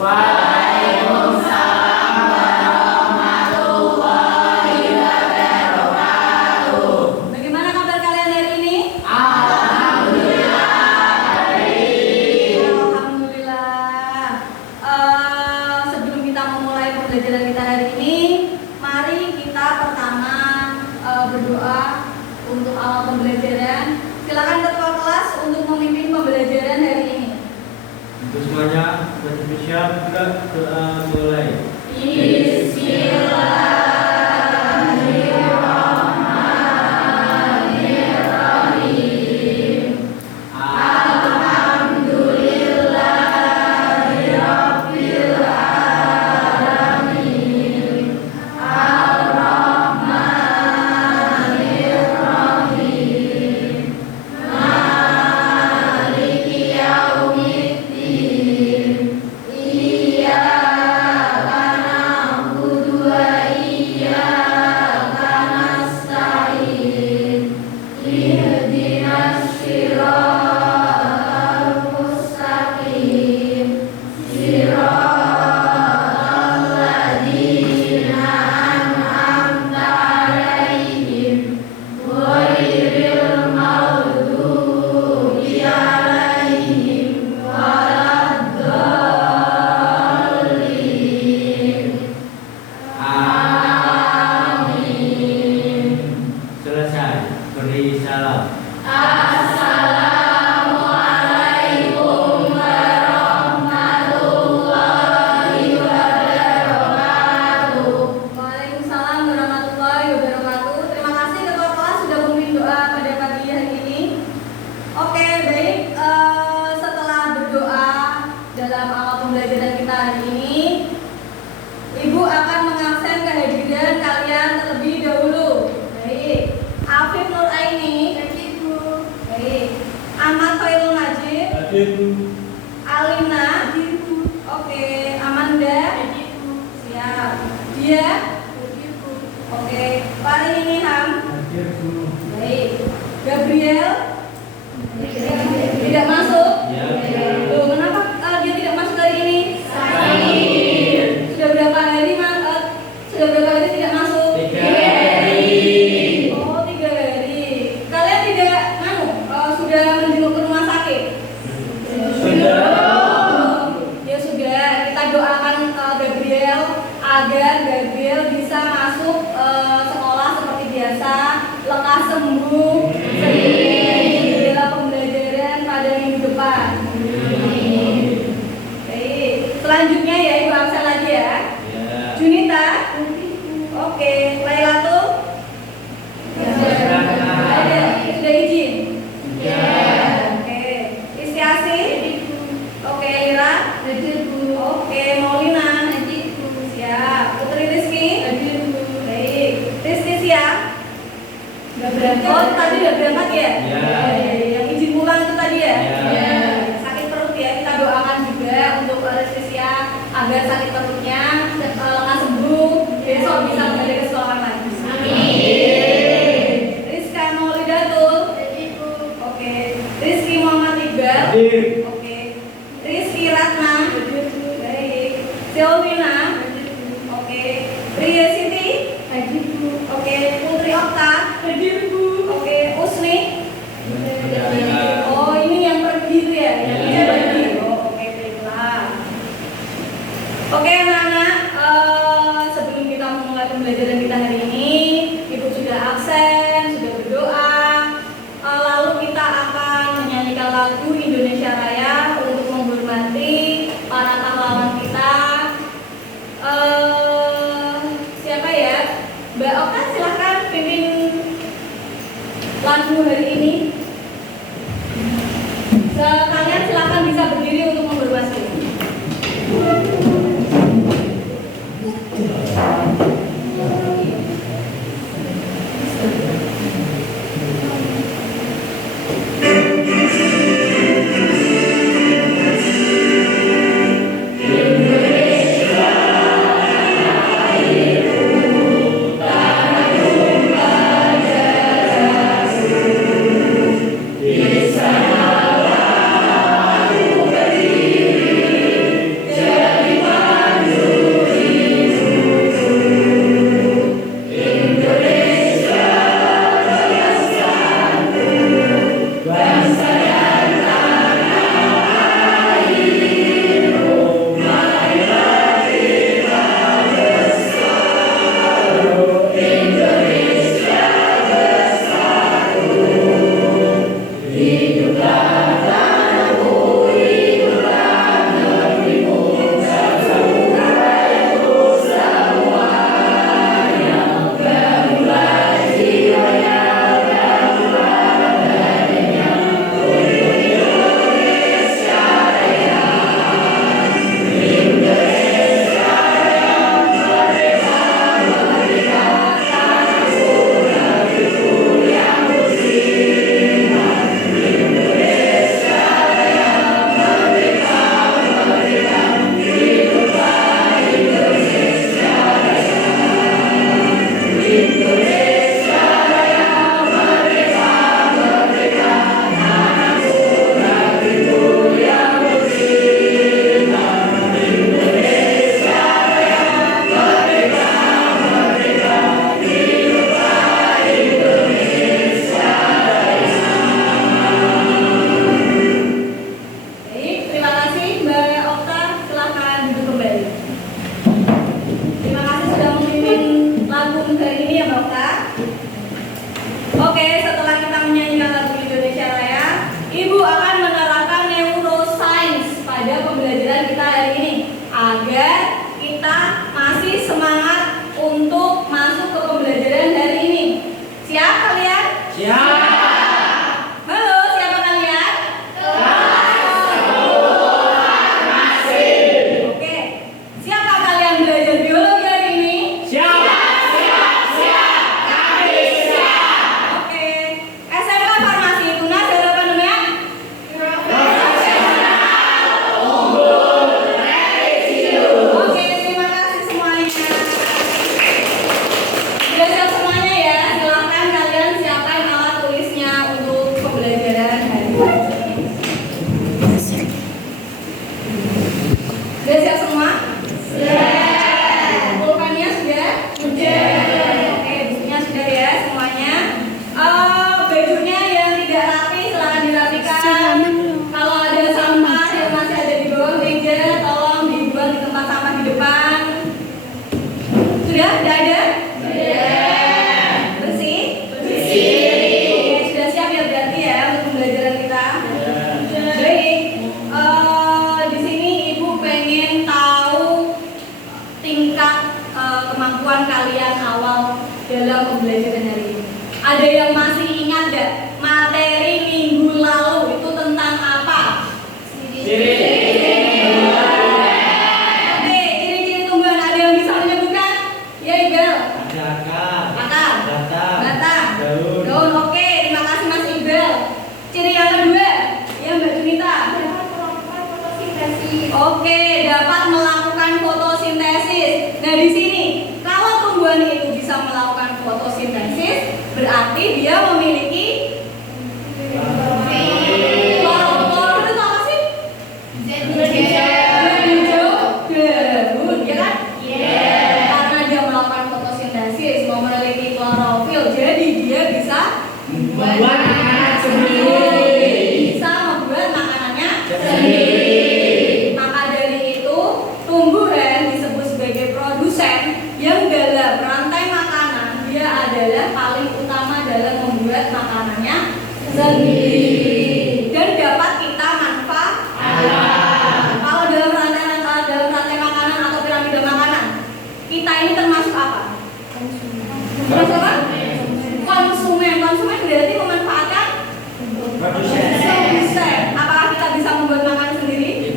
Bagaimana kabar kalian hari ini? Alhamdulillah. Sebelum kita memulai pembelajaran kita hari ini, mari kita pertama berdoa untuk awal pembelajaran. Silakan ketua kelas untuk memimpin pembelajaran hari ini. Untuk semuanya, bersiap kita doa mulai. Selesai. Beri salam. Waalaikumsalam warahmatullahi wabarakatuh. Terima kasih ketua kelas sudah memimpin doa pada pagi hari ini. Oke, baik. Setelah berdoa dalam awal pembelajaran kita hari ini, Ibu akan mengabsen kehadiran kalian terlebih dahulu. Baik. Afif Nur Aini. Baik. Ahmad Khairul Najib. Alina. Oke. Amanda. Siap. Dia. Oke. Farini Ham. Baik. Gabriel. Tidak masuk. Ya. Loh, kenapa dia tidak masuk hari ini? Sudah berapa hari tidak masuk? 3 hari. Oh, 3 hari. Kalian tidak sudah menjenguk ke rumah sakit? Ya sudah, kita doakan Gabriel agar Gabriel bisa masuk sekolah seperti biasa, lekas sembuh, sehingga pembelajaran pada minggu depan. Baik, selanjutnya ya Ibu absen lagi ya. Junita. Oke, Lailatul. Ada, sudah izin. Oke, Istiasi. Oke, Lira. Oke, Maulina. Siap. Putri Rizky. Baik. Rizky siap. Oh, tadi udah berangkat ya? Yang izin pulang itu tadi ya? Sakit perut ya, kita doakan juga untuk Rizky siap agar sakit perutnya lekas sembuh, besok bisa kembali ke sekolah lagi. Rizka Maulidatul. Oke. Rizky Muhammad Iqbal. Oke. Rizky Ratna. Baik. Selvina. Oke. Ria Siti. Oke. Putri Okta. Oke. Usni. Oh, ini yang pergi itu ya? Yang ini pergi. Oh, oke, baiklah. Oke, anak-anak, sebelum kita memulai pembelajaran kita hari ini, Ibu sudah absen, sudah berdoa. Lalu kita akan menyanyikan lagu Indonesia Raya untuk menghormati para pahlawan kita. Siapa ya? Mbak Okta, silahkan pimpin lagu hari ini. Kalian silahkan bisa berdiri untuk menghormati. Indonesia pengetahuan kalian awal dalam pembelajaran hari ini. Ada yang masih ingat gak materi minggu lalu itu tentang apa? Oke, ciri-ciri tumbuhan ada yang bisa menyebutkan? Ya, Iqbal. Ada akar, Akar, batang, daun. daun. Oke, terima kasih Mas Iqbal. Ciri yang kedua, ya Mbak Junita. Oke, dapat melakukan fotosintesis. Nah, di sini kalau tumbuhan itu bisa melakukan fotosintesis, berarti dia memiliki klorofil. Itu apa sih? Zat hijau daun, ya kan? Karena dia melakukan fotosintesis, memiliki klorofil, jadi dia bisa Membuat makanan sendiri. Bisa membuat makanannya sendiri. Maka dari itu, tumbuhan disebut sebagai produsen yang dalam rantai makanan dia adalah paling utama dalam membuat makanannya sendiri dan dapat kita manfaatkan. Kalau dalam rantai makanan atau piramida makanan, kita ini termasuk apa? Termasuk apa? Konsumen. Konsumen berarti memanfaatkan produsen. Apakah kita bisa membuat makanan sendiri?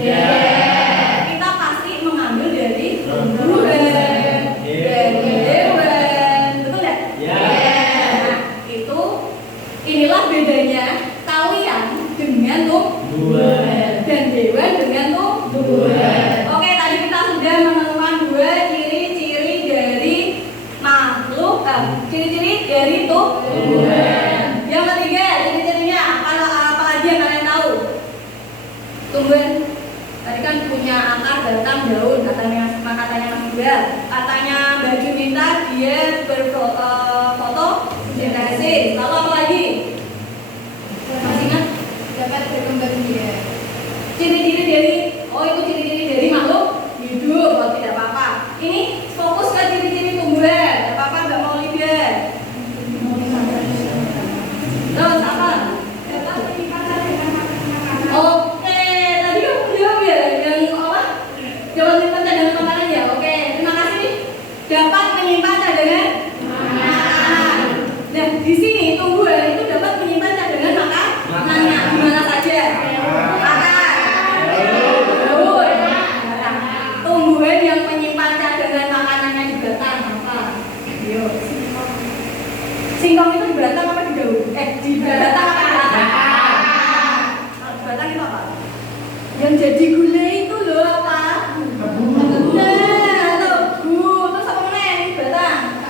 Kita pasti mengambil dari tumbuhan, dari hewan, betul nggak? Nah, itu inilah bedanya kalian dengan tumbuhan dan hewan dengan tumbuhan. Oke, tadi kita sudah menemukan dua ciri-ciri dari makhluk, ciri-ciri dari tumbuhan. Yang ketiga, ciri-cirinya apa lagi yang kalian tahu? Tumbuhan tadi kan punya akar, batang, daun, katanya Mas Iqbal. Katanya Mbak Junita dia berfotosintesis. Lalu apa lagi? Masih ingat? Dapat berkembang biak. Ciri-ciri dari itu ciri-ciri dari makhluk hidup. Oh, tidak apa-apa. Ini fokus ke ciri-ciri tumbuhan. Tidak apa-apa, nggak mau lihat. Terus apa? Dapat menyimpan dengan makanan. Oke, tadi kamu jawab ya yang apa? Dapat menyimpan cadangan makanan ya. Oke, terima kasih. Dapat menyimpan cadangan makanan. Nah, di sini tumbuhan itu dapat menyimpan cadangan makanannya di mana saja. Daun. Tumbuhan yang menyimpan cadangan makanannya di batang apa? Yo. Singkong itu di batang apa di daun? Di batang apa di batang? Kalau di batang itu apa? Yang jadi gulai itu loh apa? Nah, tebu. Terus apa meneh di batang?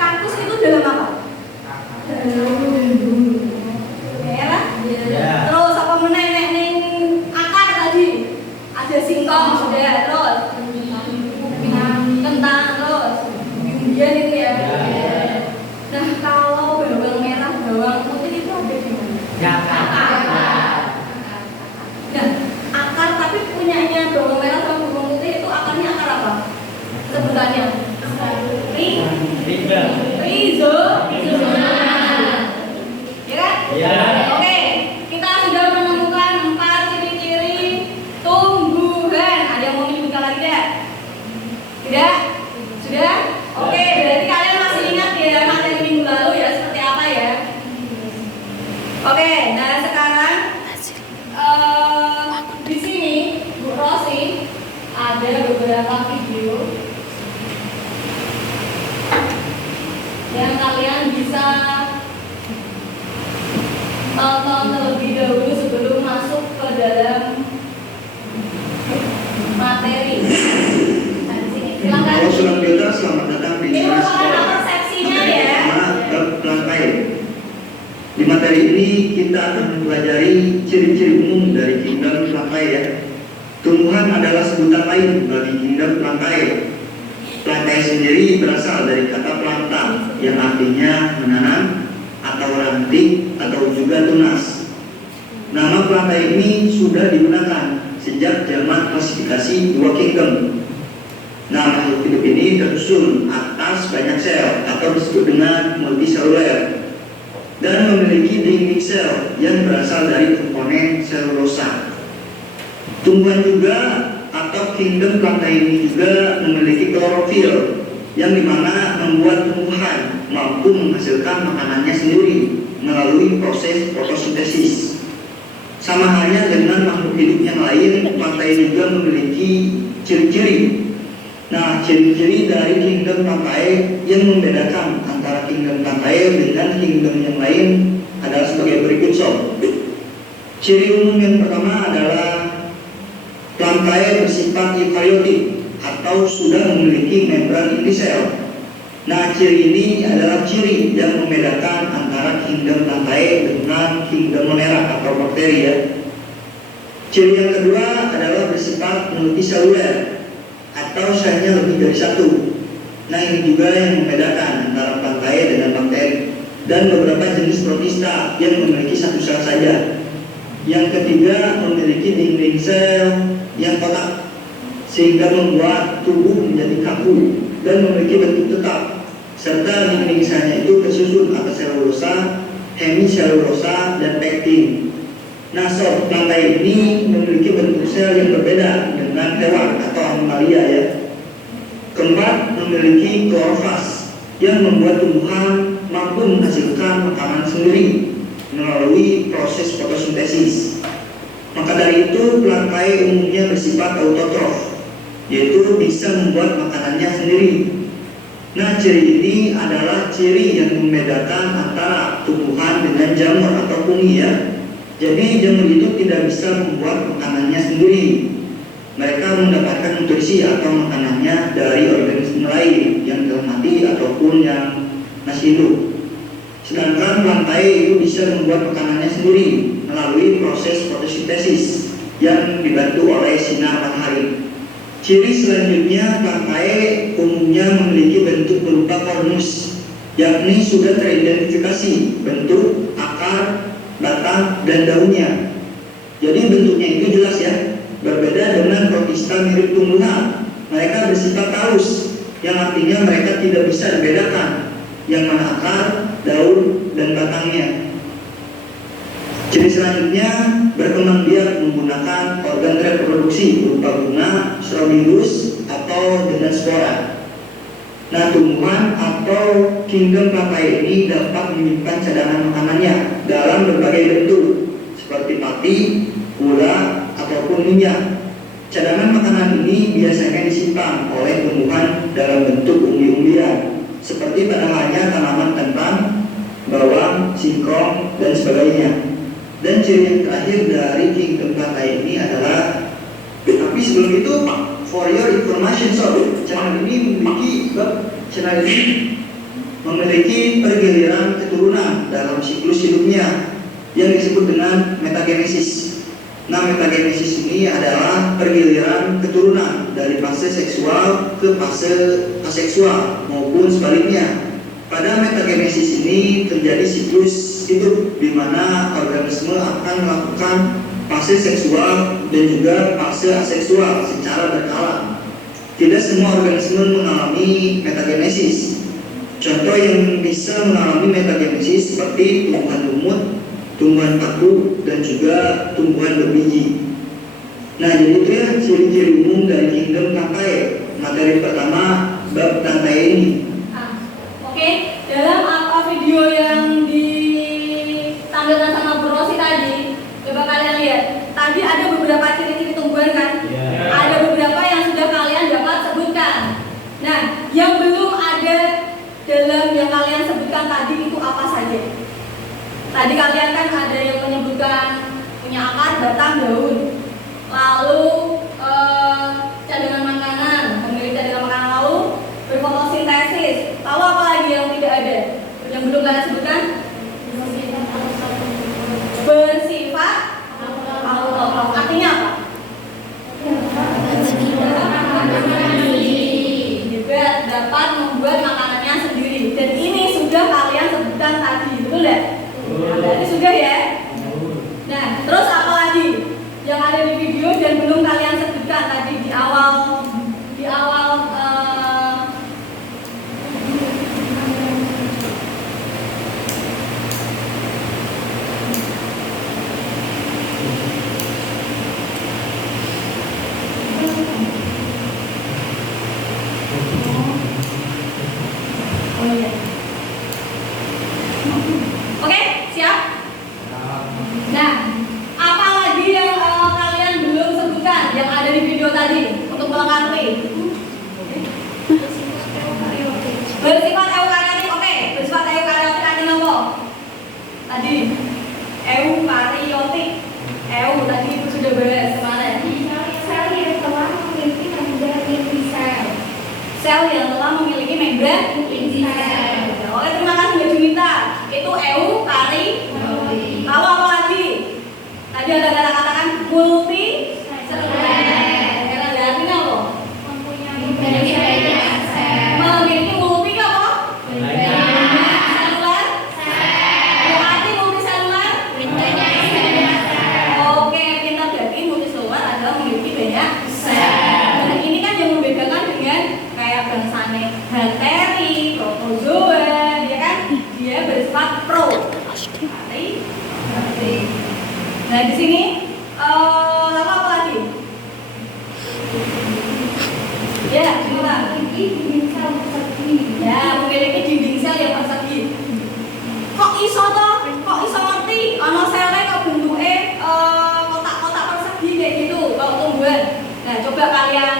Kaktus itu dalam apa? Merah. Terus apa meneh ning akar tadi? Ada singkong sudah, terus kentang, terus umbian itu ya. Nah, kalau bawang merah, bawang putih itu ada di mana? Nah, akar tapi punyanya bawang merah sama bawang putih itu akarnya akar apa? Sebutannya? Rhizoma. Ya kan? Ya. Oke, kita sudah menemukan 4 ciri-ciri tumbuhan. Ada yang mau menyebutkan lagi tidak? Tidak? Sudah? Oke, berarti kalian masih ingat ya materi minggu lalu ya seperti apa ya? Oke, nah sekarang di sini Bu Rosi ada beberapa video yang kalian bisa tonton terlebih dahulu sebelum masuk ke dalam materi. Nah, di sini silakan. Halo Sobat Biota, selamat datang di Ini kelas merupakan persepsinya ya. bab pelantai. Di materi ini kita akan mempelajari ciri-ciri umum dari kingdom pelantai ya. Tumbuhan adalah sebutan lain bagi kingdom pelantai. Pelantai sendiri berasal dari kata planta yang artinya menanam atau ranting atau juga tunas. Nama pelantai ini sudah digunakan sejak zaman klasifikasi dua kingdom. Nah, makhluk hidup ini tersusun atas banyak sel atau disebut dengan multiseluler dan memiliki dinding sel yang berasal dari komponen selulosa. Tumbuhan juga atau kingdom plantae ini juga memiliki klorofil yang dimana membuat tumbuhan mampu menghasilkan makanannya sendiri melalui proses fotosintesis. Sama halnya dengan makhluk hidup yang lain, plantae juga memiliki ciri-ciri. Nah, ciri-ciri dari kingdom plantae yang membedakan antara kingdom plantae dengan kingdom yang lain adalah sebagai berikut sob. Ciri umum yang pertama adalah plantae bersifat eukariotik atau sudah memiliki membran inti sel. Nah, ciri ini adalah ciri yang membedakan antara kingdom plantae dengan kingdom monera atau bakteri ya. Ciri yang kedua adalah bersifat multiseluler atau selnya lebih dari satu. Nah, ini juga yang membedakan antara plantae dengan bakteri. Dan beberapa jenis protista yang memiliki satu sel saja. Yang ketiga memiliki dinding sel yang kotak sehingga membuat tubuh menjadi kaku dan memiliki bentuk tetap, serta dinding selnya itu tersusun atas selulosa, hemiselulosa, dan pektin. Nah, sob, plantae ini memiliki bentuk sel yang berbeda dengan hewan atau animalia ya. Keempat, memiliki klorofas yang membuat tumbuhan mampu menghasilkan makanan sendiri melalui proses fotosintesis. Maka dari itu, plantae umumnya bersifat autotrof, yaitu bisa membuat makanannya sendiri. Nah, ciri ini adalah ciri yang membedakan antara tumbuhan dengan jamur atau fungi ya. Jadi jamur itu tidak bisa membuat makanannya sendiri. Mereka mendapatkan nutrisi atau makanannya dari organisme lain yang telah mati ataupun yang masih hidup. Sedangkan plantae itu bisa membuat makanannya sendiri melalui proses fotosintesis yang dibantu oleh sinar matahari. Ciri selanjutnya, plantae umumnya memiliki bentuk berupa kornus, yakni sudah teridentifikasi bentuk, akar, batang, dan daunnya. Jadi bentuknya itu jelas ya, berbeda dengan protista mirip tumbuhan. Mereka bersifat talus, yang artinya mereka tidak bisa dibedakan yang mana akar, daun, dan batangnya. Ciri selanjutnya, berkembang biak menggunakan organ reproduksi berupa bunga, strobilus, atau dengan spora. Nah, tumbuhan atau kingdom plantae ini dapat menyimpan cadangan makanannya dalam berbagai bentuk seperti pati, gula, ataupun minyak. Cadangan makanan ini biasanya disimpan oleh tumbuhan dalam bentuk umbi-umbian, seperti pada halnya tanaman kentang, bawang, singkong, dan sebagainya. Dan ciri yang terakhir dari kingdom plantae ini adalah, tapi sebelum itu, for your information, channel ini memiliki pergiliran keturunan dalam siklus hidupnya yang disebut dengan metagenesis. Nah, metagenesis ini adalah pergiliran keturunan dari fase seksual ke fase aseksual maupun sebaliknya. Pada metagenesis ini terjadi siklus hidup di mana organisme akan melakukan fase seksual dan juga fase aseksual secara berkala. Tidak semua organisme mengalami metagenesis. Contoh yang bisa mengalami metagenesis seperti tumbuhan lumut, tumbuhan paku, dan juga tumbuhan berbiji. Nah, jadi itu ya ciri-ciri umum dari kingdom plantae. Materi pertama bab plantae ini. Oke, dalam apa video yang ditampilkan sama Bu Rosi tadi, coba kalian lihat. Tadi ada beberapa ciri-ciri tumbuhan kan? Yeah. Ada beberapa yang sudah kalian dapat sebutkan. Nah, yang belum ada dalam yang kalian sebutkan tadi itu apa saja? Tadi kalian kan ada yang menyebutkan punya akar, batang, daun. Lalu cadangan makanan, memiliki cadangan makanan, lalu berfotosintesis. Lalu apa lagi yang tidak ada? Oh iya. Oke, siap? Nah, apa lagi yang kalian belum sebutkan yang ada di video tadi untuk melengkapi? Bersifat eukariotik, oke. Bersifat eukariotik artinya apa? Tadi eukariotik. Tadi itu sudah bahas kemarin. Sel yang telah memiliki membran inti sel. Sel yang telah memiliki membran inti sel. Oke, terima kasih Mbak Junita. Itu eukariotik. Kalau apa lagi? Tadi ada kata-katakan multi seluler. Artinya apa? Mempunyai banyak sel. Memiliki multi apa? Banyak seluler. Berarti multi seluler. Oke, pintar. Jadi multi seluler adalah memiliki banyak sel. Dan ini kan yang membedakan dengan kayak bangsane bakteri, protozoa, ya kan? Dia bersifat pro. Nah di sini apa lagi? Ya, coba. Memiliki dinding sel persegi. Ya, memiliki dinding sel yang persegi. Kok iso toh? Kok iso ngerti? Ono sele kok bentuke kotak-kotak persegi kayak gitu kalau tumbuhan. Nah, coba kalian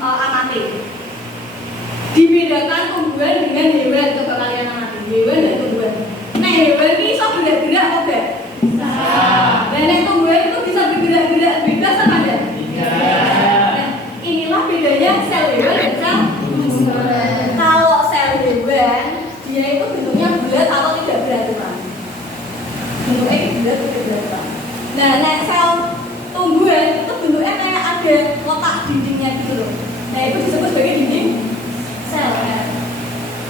amati. Dibedakan tumbuhan dengan hewan. Coba kalian amati hewan dan tumbuhan. Nah, hewan ini iso gerak-gerak apa enggak? Nenek tumbuhan itu bisa bergerak-gerak bebas apa enggak? Nah, inilah bedanya sel hewan dan sel tumbuhan. Kalau sel hewan, dia itu bentuknya bulat atau tidak beraturan. Bentuknya bulat atau tidak beraturan. Nah, sel tumbuhan itu bentuknya kayak ada kotak dindingnya gitu loh. Nah, itu disebut sebagai dinding sel.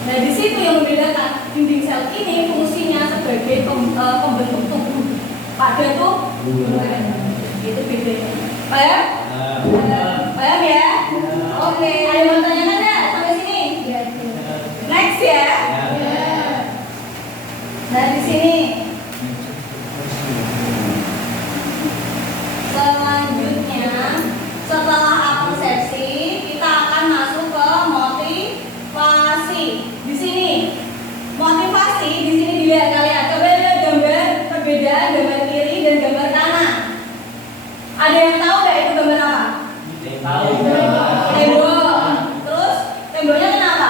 Nah, di situ yang membedakan dinding sel ini fungsinya sebagai pembentuk tubuh pada tumbuhan. Itu bedanya. Paham? Paham ya? Oke, ada yang mau tanyakan nggak sampai sini? Next ya. Nah, di sini selanjutnya setelah apresiasi kita akan masuk ke motivasi. Di sini motivasi di sini dilihat kalian. Coba lihat gambar perbedaan gambar kiri dan gambar kanan. Ada yang tahu nggak itu gambar apa? Tahu. Tembok. Terus temboknya kenapa?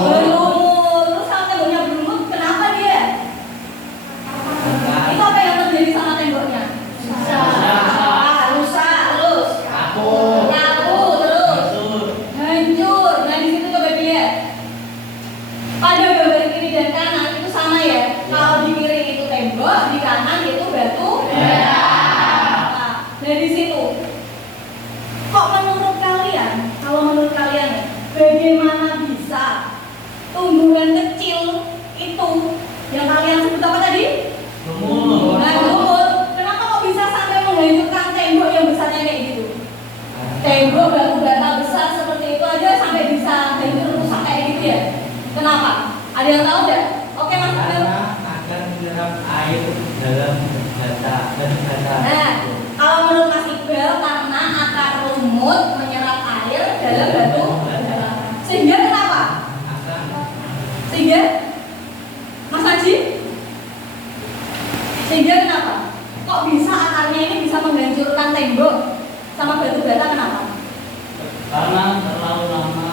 Berlumut. Terus kalau temboknya berlumut, kenapa dia? Itu apa yang terjadi sama temboknya? Rusak. Terus kaku. Terus hancur. Nah di situ coba dilihat. Pada gambar kiri dan kanan itu sama ya. Kalau di kiri itu tembok, di kanan itu batu. Nah di situ. Kok menurut kalian? Kalau menurut kalian, bagaimana bisa tumbuhan kecil itu yang kalian sebut apa tadi? Lumut. Nah, lumut. Kenapa kok bisa sampai menghancurkan tembok yang besarnya kayak gitu? Tembok batu bata besar seperti itu aja sampai bisa hancur rusak kayak gitu ya? Kenapa? Ada yang tahu nggak? Oke Mas Abel. Akan menyerap air dalam bata. Nah, kalau menurut Mas Iqbal karena akar lumut menyerap air dalam batu bata. Sehingga kenapa? Sehingga Mas Haji? Sehingga kenapa? Kok bisa akarnya ini bisa menghancurkan tembok sama batu bata kenapa? Karena terlalu lama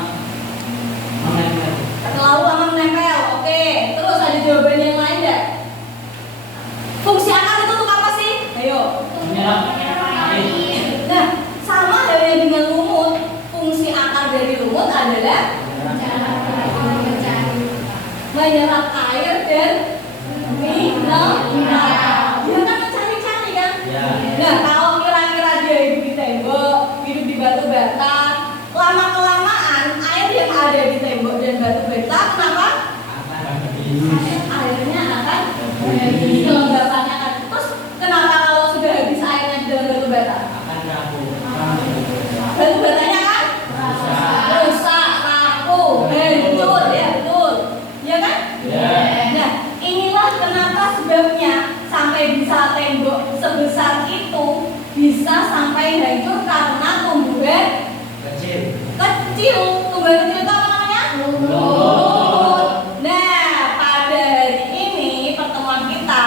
menempel. Terlalu lama menempel. Oke, terus ada jawaban yang lain nggak? Fungsi akar itu untuk apa sih? Ayo. Menyerap air. Nah, sama halnya dengan lumut. Fungsi akar dari lumut adalah menyerap air dan mineral. Dia kan mencari-cari kan? Ya. Nah, kalau kira-kira dia hidup di tembok, hidup di batu bata, lama-kelamaan air yang ada di tembok dan batu bata, kenapa? Airnya akan habis, kelembapannya akan. Terus kenapa kalau sudah habis airnya di dalam batu bata? Akan rapuh. Batu batanya kan? Rusak, rapuh, hancur, ya betul. Iya kan? Ya. mulai hancur karena tumbuhan kecil. kecil. Tumbuhan kecil itu apa namanya? Lumut. Nah, pada hari ini pertemuan kita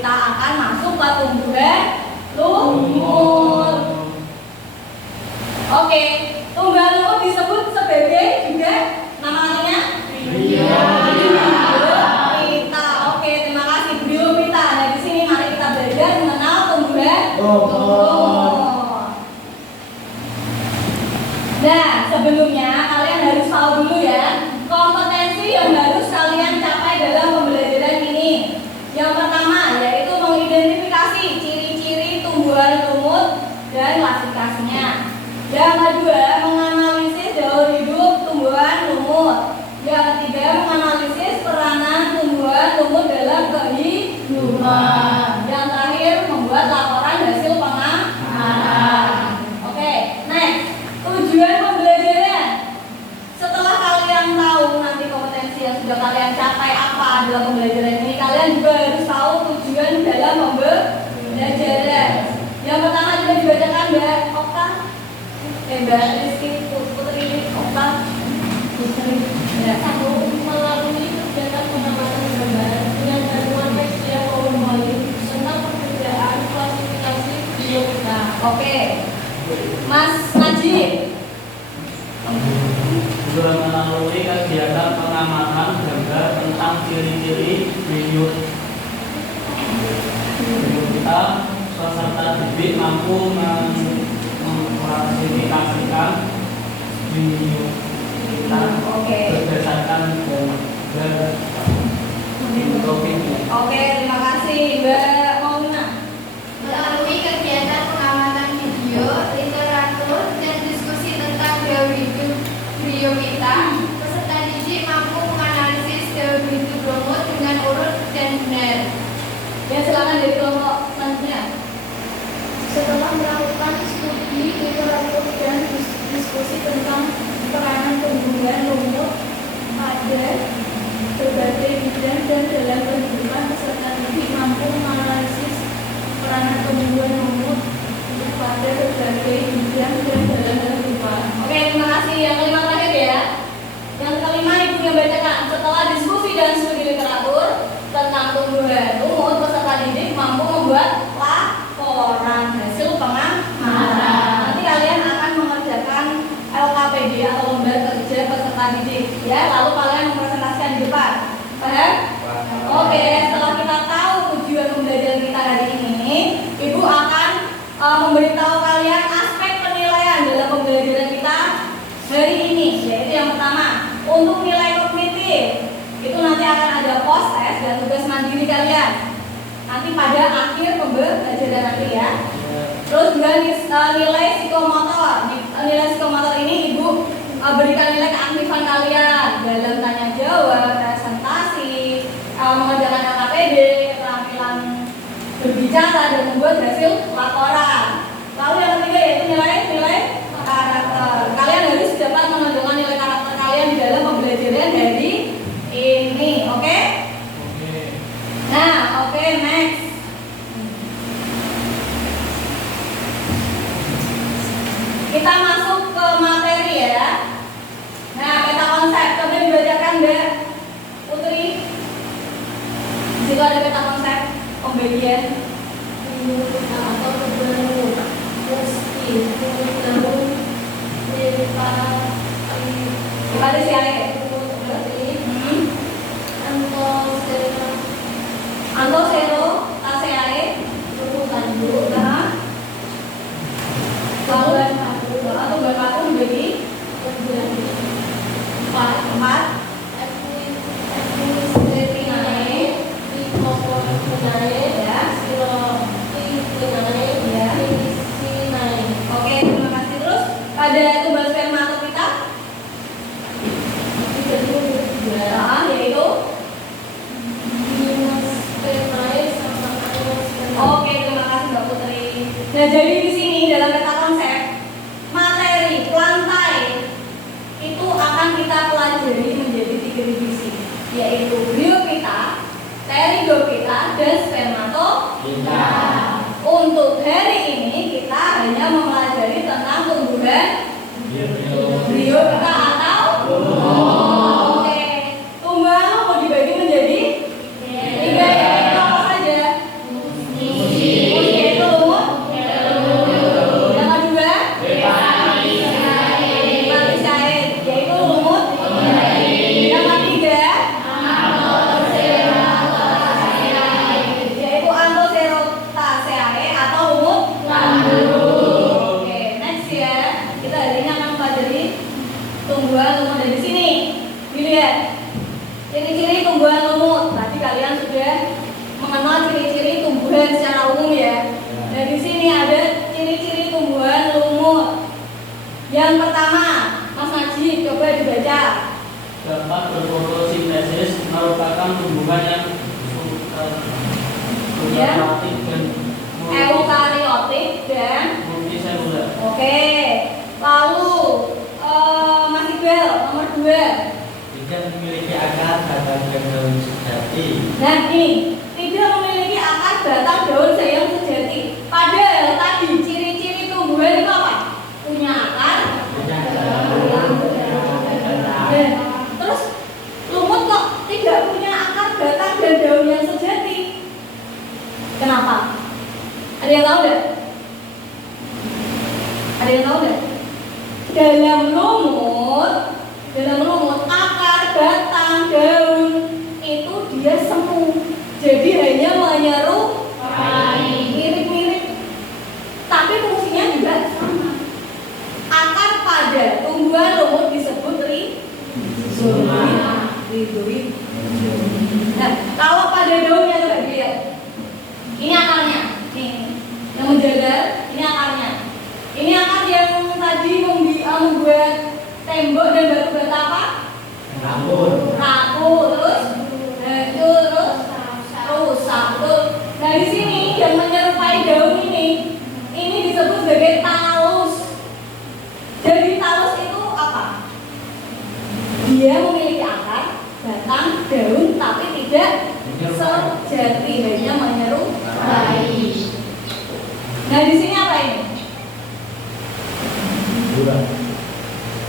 akan masuk ke tumbuhan lumut. Oke, tumbuhan lumut disebut sebagai juga nama lainnya biopita. Oke, terima kasih biopita. Nah, di sini mari kita belajar mengenal tumbuhan lumut. Nah, sebelumnya kalian harus tahu dulu ya kompetensi yang harus kalian capai dalam pembelajaran ini. Yang pertama yaitu mengidentifikasi ciri-ciri tumbuhan lumut dan klasifikasinya. Yang kedua, menganalisis daur hidup tumbuhan lumut. Yang ketiga, menganalisis peranan tumbuhan lumut dalam kehidupan. Yang terakhir, membuat laporan hasil pengamatan. Oke, next. Tujuan pembelajaran. Setelah kalian tahu nanti kompetensi yang sudah kalian capai apa dalam pembelajaran ini, kalian juga harus tahu tujuan dalam pembelajaran. Yang pertama juga dibacakan Mbak Okta, Mbak Rizky Putri Okta. Ya. Satu, melalui kegiatan pengamatan gambar dengan bantuan teks yang formulir tentang perbedaan klasifikasi biopita. Oke, Mas Najib. Juga melalui kegiatan pengamatan gambar tentang ciri-ciri biopita, peserta didik mampu mengklasifikasikan biopita Oke. berdasarkan gambar topik. Oke, terima kasih Mbak Mauna. Melalui kegiatan pengamatan video, literatur, dan diskusi tentang daur hidup biopita, peserta didik mampu menganalisis daur hidup lumut dengan urut dan benar. Ya, silakan dari kelompok selanjutnya. Setelah melakukan studi literatur dan diskusi tentang peranan tumbuhan lumut pada berbagai bidang dan dalam kehidupan, peserta didik mampu menganalisis peranan tumbuhan lumut pada berbagai bidang dan dalam kehidupan. Oke, terima kasih. Yang kelima terakhir ya. Yang kelima Ibu yang bacakan. Setelah diskusi dan studi literatur tentang tumbuhan lumut, peserta didik mampu membuat laporan hasil pengamatan. Nanti kalian akan mengerjakan LKPD atau lembar kerja peserta didik ya. Lalu kalian mempresentasikan di depan. Paham? Oke, setelah kita tahu tujuan pembelajaran kita hari ini, Ibu akan memberitahu kalian aspek penilaian dalam pembelajaran kita hari ini. Yaitu yang pertama, untuk nilai kognitif itu nanti akan ada post test dan tugas mandiri kalian nanti pada akhir pembelajaran nanti ya. Terus juga nilai psikomotor. Nilai psikomotor ini Ibu berikan nilai keaktifan kalian dalam tanya jawab, presentasi, mengerjakan LKPD, keterampilan berbicara dan membuat hasil laporan. Lalu yang ketiga yaitu nilai karakter. Kalian harus dapat menunjukkan nilai karakter kalian di dalam pembelajaran hari ini, oke? Nah, oke, next. Kita masuk ke materi ya. Nah, peta konsep coba dibacakan Mbak Putri. Di situ ada peta konsep pembagian Atau kebaru meski tahun kepada si Ale. Anto Sero Taseae nah. Lalu atau berpaku menjadi 4 Oke, terima kasih. Terus pada tumbal sperma kita yaitu oke, terima kasih Mbak Putri. Nah, jadi di sini dalam peta konsep materi plantae itu akan kita pelajari menjadi 3 divisi, yaitu bryophyta, pteridophyta, dan spermatophyta. Untuk hari ini kita hanya biota atau lumut. Oke. Tumbuhan lumut dibagi menjadi tiga, yaitu apa saja? Yaitu lumut. Yang kedua, hepatisaid, yaitu lumut. Yang ketiga, yaitu Anthocerataceae atau lumut lambung. Oke, next ya. Kita hari ini akan mempelajari tumbuhan lumut dari sini. Dilihat ciri-ciri tumbuhan lumut. Tadi kalian sudah mengenal ciri-ciri tumbuhan secara umum ya. Dari sini ada ciri-ciri tumbuhan lumut. Yang pertama, Mas Najib coba dibaca. Dapat berfotosintesis, merupakan tumbuhan yang eukariotik dan Eukariotik dan multiseluler. oke. Lalu Mas Iqbal nomor 2. Tidak memiliki akar, batang, dan daun sejati. Nah ini tidak memiliki akar, batang, daun, sayang sejati. Padahal tadi ciri-ciri tumbuhan itu apa? Punya akar, dan terus lumut kok tidak punya akar, batang, dan daun yang sejati. Kenapa? Ada yang tahu nggak? Ada yang tahu nggak? Dalam lumut akar, batang, daun itu dia semu. Jadi hanya menyerupai, mirip-mirip. Tapi fungsinya juga sama. Akar pada tumbuhan lumut disebut rizoid. Nah, kalau pada daunnya coba dilihat. Ini akarnya, nih, yang menjaga. Ini akarnya. Ini akar yang tadi membuat tembok dan batu bata apa? Rapuh, terus hancur, terus rusak. Betul. Nah di sini yang menyerupai daun ini disebut sebagai talus. Jadi talus itu apa? Dia memiliki akar, batang, daun, tapi tidak sejati, hanya menyerupai. Nah di sini apa ini?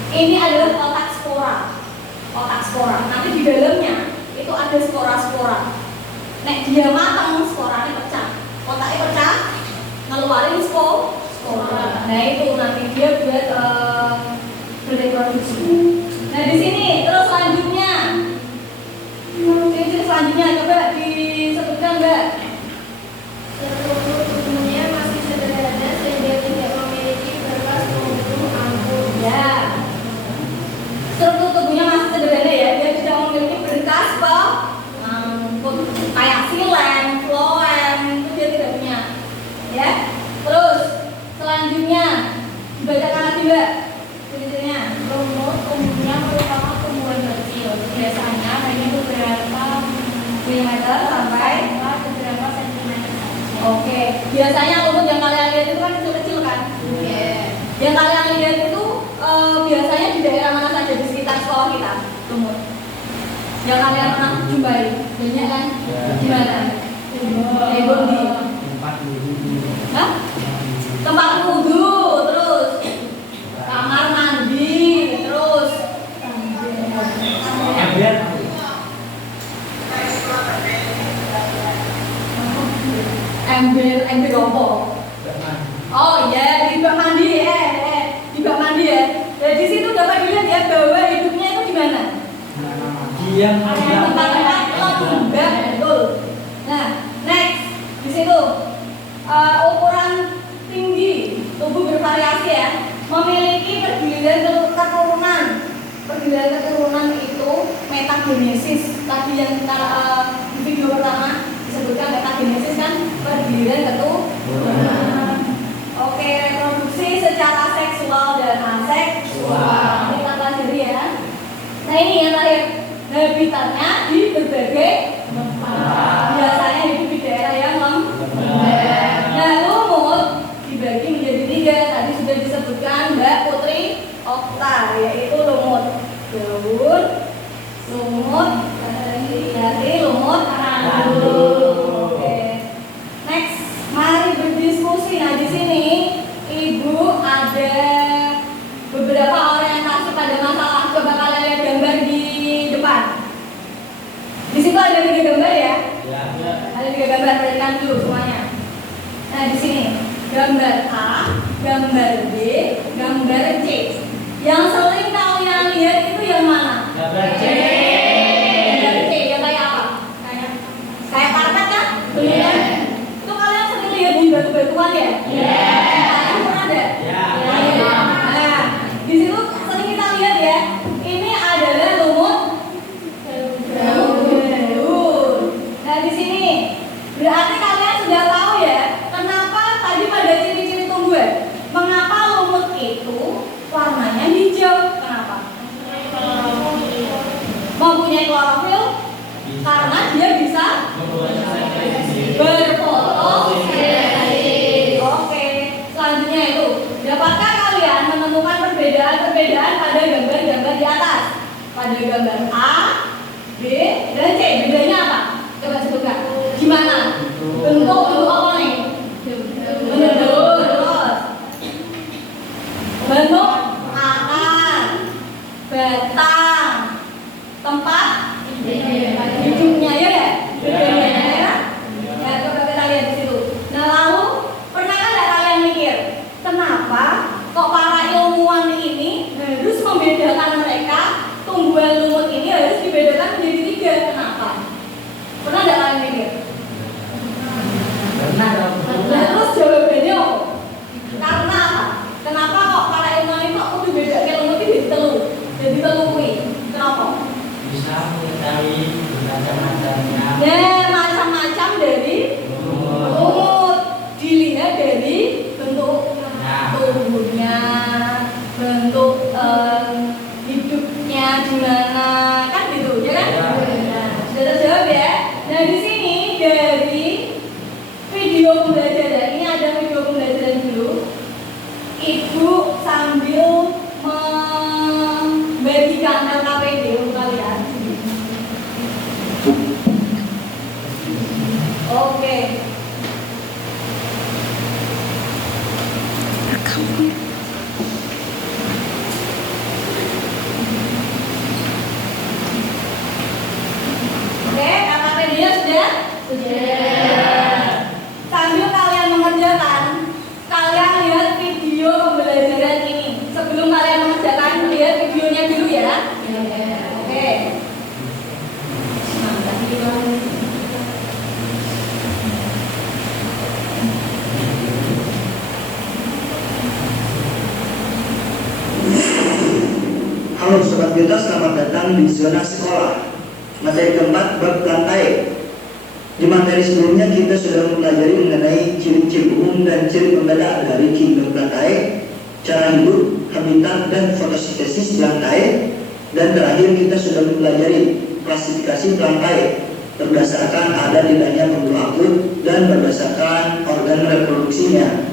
Ini adalah kotak spora. Nanti di dalamnya itu ada spora-spora. Nek dia matang, sporanya pecah. Kotaknya pecah, ngeluarin spora. Nah itu nanti dia buat berreproduksi. Nah di sini terus selanjutnya, ciri-ciri selanjutnya coba disebutkan Mbak. Struktur tubuhnya masih sederhana sehingga tidak memiliki berkas tubuh angkut. Ya. Struktur tubuhnya masih sederhana ya, dia tidak memiliki berkas pengangkut kayak silen, floem, itu dia tidak punya. Ya. Terus selanjutnya dibacakan lagi Mbak. Ciri-cirinya. Lumut tumbuhnya merupakan tumbuhan kecil, biasanya hanya beberapa Milimeter sampai beberapa sentimeter saja. oke. Biasanya lumut yang kalian lihat itu kan kecil-kecil kan? Yang kalian lihat itu biasanya di daerah mana saja di sekitar sekolah kita lumut. Yang kalian pernah jumpai banyak kan? Di mana? Di Hah? Tempat wudhu, terus kamar mandi, terus ember apa? Oh iya, di bak mandi di bak mandi ya. Dan di situ dapat dilihat ya bahwa hidupnya itu di mana? Tempat-tempat lembab, betul. Nah, next di situ ukuran tinggi tubuh bervariasi ya, memiliki pergiliran keturunan. Pergiliran keturunan itu metagenesis. Tadi yang kita di video pertama disebutkan metagenesis kan pergiliran keturunan. Oke, reproduksi secara seksual dan aseksual. Kita pelajari ya. Nah ini yang terakhir, habitatnya di berbagai tempat. Biasanya hidup di daerah yang lembab. Nah lumut dibagi menjadi 3. Tadi sudah disebutkan Mbak Putri Okta, yaitu lumut daun, lumut dari lumut lambung. Oke. Next, mari berdiskusi. Nah di sini Ibu ada beberapa orientasi pada ada 3 gambar ya. Ya. Ada 3 gambar, perhatikan dulu semuanya. Nah di sini gambar A, gambar B, gambar C. Yang sering kalian lihat itu yang mana? Gambar C. Gambar C yang kayak apa? Kayak karpet kan? Iya. Itu kalian sering lihat di batu-batuan ya? Iya. Itu pernah ada? Ya. Nah, di situ sering kita lihat ya. Ini adalah lumut daun. Nah di sini berarti kalian sudah tahu ya kenapa tadi pada ciri-ciri tumbuhan. Mengapa lumut itu warnanya hijau? Kenapa? Mempunyai klorofil karena dia bisa berfotosintesis. Oke, selanjutnya itu dapatkah kalian menemukan perbedaan-perbedaan pada gambar-gambar di atas? Pada gambar A, B, dan C. Bedanya apa? Coba sebutkan. Gimana? Bentuk apa nih? Bentuk terus. Bentuk akar, batang, tempat hidupnya ya. Ya, coba kita lihat di situ. Nah, lalu pernah nggak kalian mikir kenapa kok para ilmuwan ini harus membedakan mereka tumbuhan lumut ini harus dibedakan menjadi 3? Kenapa? Pernah nggak kalian mikir? Pernah dong. Nah, terus jawabannya apa? Karena apa? Kenapa kok para ilmuwan itu kok dibedakan lumut ini jadi telui? Kenapa? Bisa mengetahui bermacam-macamnya. Nah, macam-macam dari lumut dilihat dari bentuk tubuhnya, bentuk hidupnya gimana, kan gitu, ya kan? Nah, sudah terjawab ya. Nah di sini dari video pembelajaran ini ada video pembelajaran dulu. Ibu sambil membagikan LKPD untuk kalian. Oke. Oke, LKPD-nya sudah? Sudah. Sambil kalian mengerjakan, kalian lihat video pembelajaran ini. Sebelum kalian mengerjakan, lihat videonya dulu ya. Oke. Halo Sobat Beta, selamat datang di zona sekolah. Materi keempat, bab plantae. Di materi sebelumnya kita sudah mempelajari mengenai ciri-ciri umum dan ciri pembeda dari kingdom plantae, cara hidup, habitat, dan fotosintesis plantae. Dan terakhir kita sudah mempelajari klasifikasi plantae berdasarkan ada tidaknya pembuluh akut dan berdasarkan organ reproduksinya.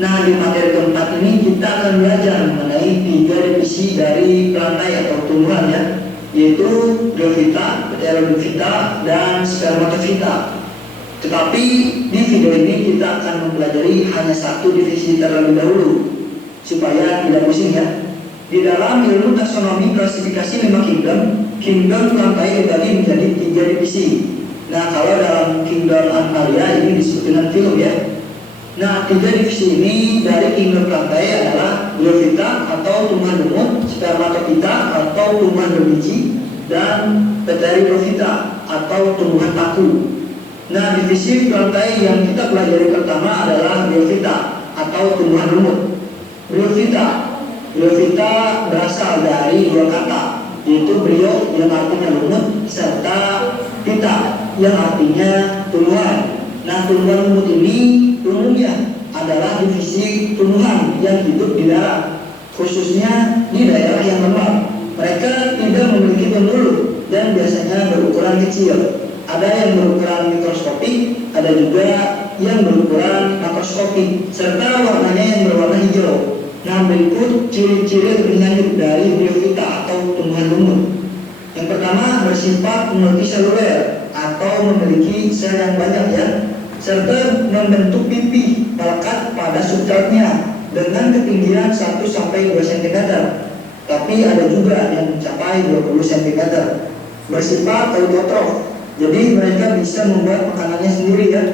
Nah, di materi keempat ini kita akan belajar mengenai 3 divisi dari plantae atau tumbuhan ya, yaitu Bryophyta, Pteridophyta, dan Spermatophyta. Tetapi di video ini kita akan mempelajari hanya 1 divisi terlebih dahulu supaya tidak pusing ya. Di dalam ilmu taksonomi klasifikasi 5 kingdom plantae dibagi menjadi 3 divisi. Nah, kalau dalam kingdom Animalia ini disebut dengan phylum ya. Nah, 3 divisi ini dari kingdom plantae adalah Bryophyta atau tumbuhan lumut, Spermatophyta atau tumbuhan berbiji, dan Pteridophyta atau tumbuhan paku. Nah, divisi plantae yang kita pelajari pertama adalah Bryophyta atau tumbuhan lumut. Bryophyta berasal dari 2 kata, yaitu bryo yang artinya lumut serta phyta yang artinya tumbuhan. Nah, tumbuhan lumut ini umumnya adalah divisi tumbuhan yang hidup di darat, khususnya di daerah yang lembab. Mereka tidak memiliki pembuluh dan biasanya berukuran kecil. Ada yang berukuran mikroskopik, ada juga yang berukuran makroskopik, serta warnanya yang berwarna hijau. Nah, berikut ciri-ciri lebih lanjut dari Bryophyta atau tumbuhan lumut. Yang pertama, bersifat multiseluler atau memiliki sel yang banyak ya, serta membentuk pipi melekat pada substratnya dengan ketinggian 1-2 cm. Tapi ada juga yang mencapai 20 cm. Bersifat autotrof, Jadi mereka bisa membuat makanannya sendiri ya.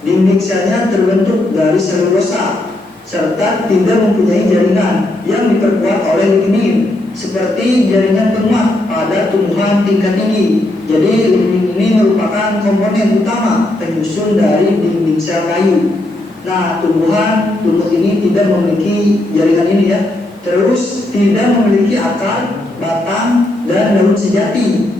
Dinding selnya terbentuk dari selulosa serta tidak mempunyai jaringan yang diperkuat oleh lignin seperti jaringan penguat pada tumbuhan tingkat tinggi. Jadi lignin ini merupakan komponen utama penyusun dari dinding sel kayu. Nah, tumbuh ini tidak memiliki jaringan ini ya. Terus tidak memiliki akar, batang, dan daun sejati.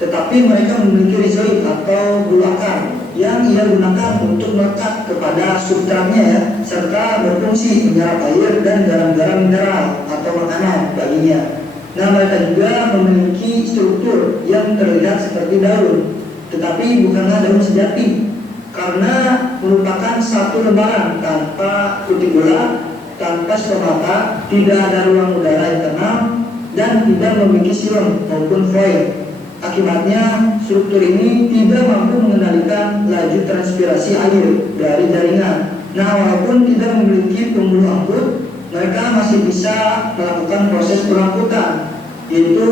Tetapi mereka memiliki rizoid atau bulu akar yang ia gunakan untuk melekat kepada substratnya ya, serta berfungsi menyerap air dan garam-garam mineral atau makanan baginya. Nah, mereka juga memiliki struktur yang terlihat seperti daun, tetapi bukanlah daun sejati, karena merupakan satu lembaran tanpa kutikula, tanpa stomata, tidak ada ruang udara internal, dan tidak memiliki silem maupun void. Akibatnya, struktur ini tidak mampu mengendalikan laju transpirasi air dari jaringan. Nah, walaupun tidak memiliki pembuluh angkut, mereka masih bisa melakukan proses perangkutan, yaitu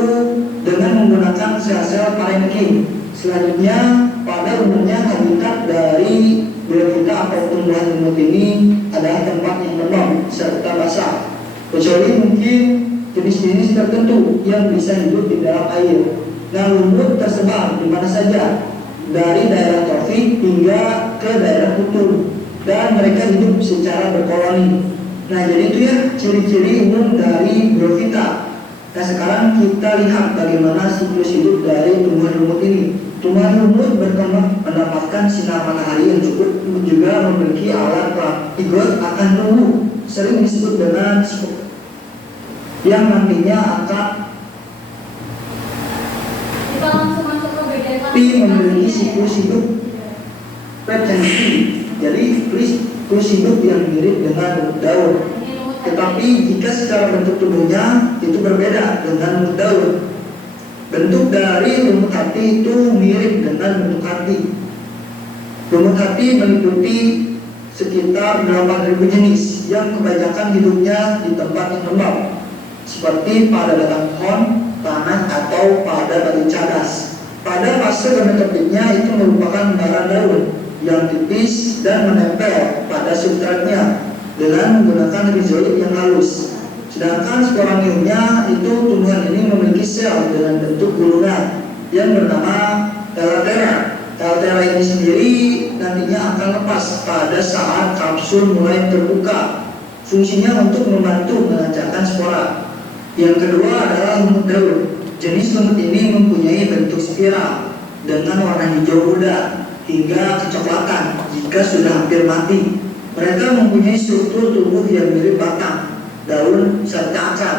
dengan menggunakan sel-sel parenkim. Selanjutnya, pada umumnya habitat dari Bryophyta atau tumbuhan lumut ini adalah tempat yang lembab serta basah, kecuali mungkin jenis-jenis tertentu yang bisa hidup di dalam air. Nah, lumut tersebar di mana saja, dari daerah tropik hingga ke daerah kutub, dan mereka hidup secara berkoloni. Nah, jadi itu ya ciri-ciri umum dari Bryophyta. Nah, sekarang kita lihat bagaimana siklus hidup dari tumbuhan lumut ini. Tumbuhan lumut berkembang mendapatkan sinar matahari yang cukup, juga memiliki alat zigot akan tumbuh, sering disebut dengan spore, yang nantinya akan Kita langsung masuk ke bagian tapi memiliki siklus hidup retensi. Jadi siklus hidup yang mirip dengan daun. Tetapi jika secara bentuk tubuhnya itu berbeda dengan lumut daun. Bentuk dari lumut hati itu mirip dengan bentuk hati. Lumut hati meliputi sekitar 8.000 jenis yang kebanyakan hidupnya di tempat yang lembab, seperti pada ladang pohon, tanah, atau pada batu cadas. Pada fase gametopliknya itu merupakan bara daun yang tipis dan menempel pada substratnya dengan menggunakan rizoid yang halus. Sedangkan sporaniumnya itu tumbuhan ini memiliki sel dengan bentuk gulungan yang bernama elatera. Elatera ini sendiri nantinya akan lepas pada saat kapsul mulai terbuka. Fungsinya untuk membantu melancarkan spora. Yang kedua adalah lumut daun. Jenis lumut ini mempunyai bentuk spiral dengan warna hijau muda hingga kecoklatan jika sudah hampir mati. Mereka mempunyai struktur tubuh yang mirip batang, daun, serta akar,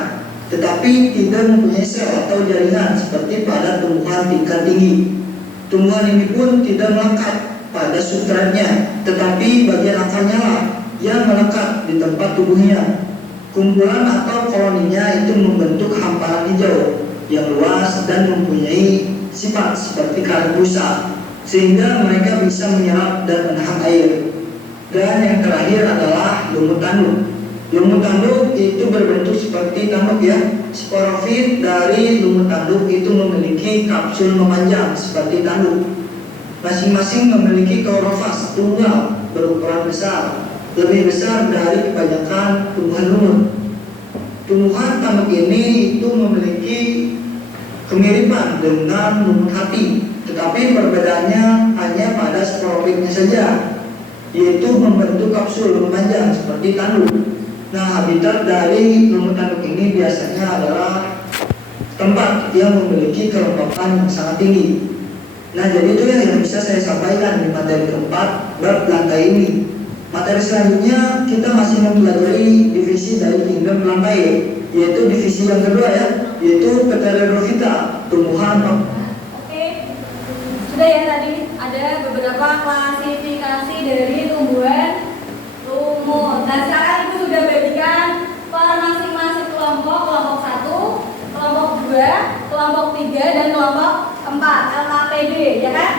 tetapi tidak mempunyai sel atau jaringan seperti pada tumbuhan tingkat tinggi. Tumbuhan ini pun tidak melekat pada substratnya, tetapi bagian akarnya lah yang melekat di tempat tubuhnya. Kumpulan atau koloninya itu membentuk hamparan hijau yang luas dan mempunyai sifat seperti karet busa, sehingga mereka bisa menyerap dan menahan air. Dan yang terakhir adalah lumut tanduk. Lumut tanduk itu berbentuk seperti tanduk ya. Sporofit dari lumut tanduk itu memiliki kapsul memanjang seperti tanduk. Masing-masing memiliki klorofas tunggal berukuran besar, lebih besar dari kebanyakan tumbuhan lumut. Tumbuhan tanduk ini itu memiliki kemiripan dengan lumut hati, tetapi perbedaannya hanya pada sporofitnya saja, yaitu membentuk kapsul memanjang seperti tanduk. Nah, habitat dari lumut tanduk ini biasanya adalah tempat yang memiliki kelembapan yang sangat tinggi. Nah, jadi itu yang bisa saya sampaikan di materi keempat bab lantai ini. Materi selanjutnya kita masih mempelajari divisi dari kingdom lantai, yaitu divisi yang kedua ya, yaitu Pteridophyta, tumbuhan. Oke, sudah ya, tadi ada beberapa klasifikasi dari tumbuhan lumut. Nah, sekarang Ibu sudah bagikan per masing-masing kelompok, kelompok 1, kelompok 2, kelompok 3, dan kelompok 4, LKPD, ya kan?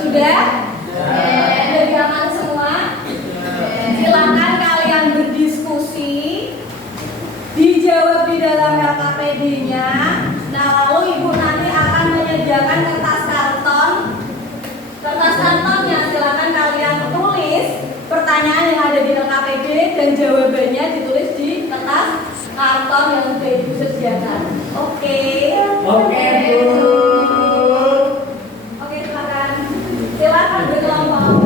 Sudah? Sudah diamati semua? Silakan kalian berdiskusi, dijawab di dalam LKPD-nya. Nah, lalu Ibu nanti akan menyediakan kertas karton Kertas kantonnya silakan kalian tulis pertanyaan yang ada di LKPD dan jawabannya ditulis di kertas karton yang sudah Ibu sediakan. Oke. Oke, Bu. Oke, silakan. Silakan berkelompok.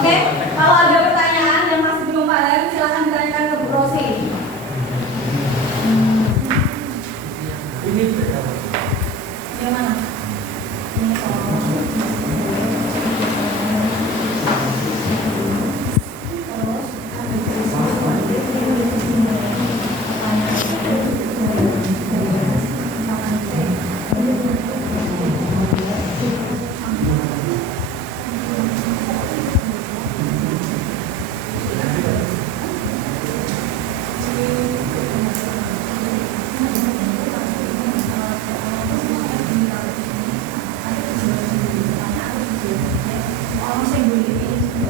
Oke, kalau ada pertanyaan yang masih belum paham, silakan ditanyakan ke Bu Rosi. Yang mana?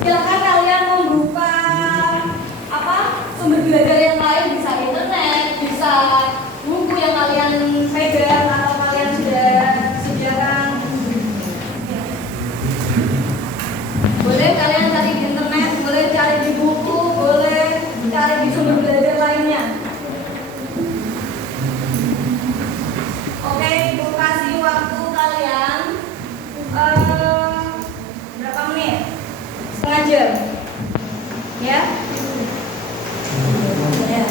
Silakan kalian membuka sumber belajar yang lain, bisa internet, bisa buku yang kalian pegang atau kalian sudah sediakan. Boleh kalian cari di internet, boleh cari di buku, boleh cari di sumber belajar lainnya. Oke, Ibu kasih waktu kalian berapa menit? Setengah jam. Ya. Ya.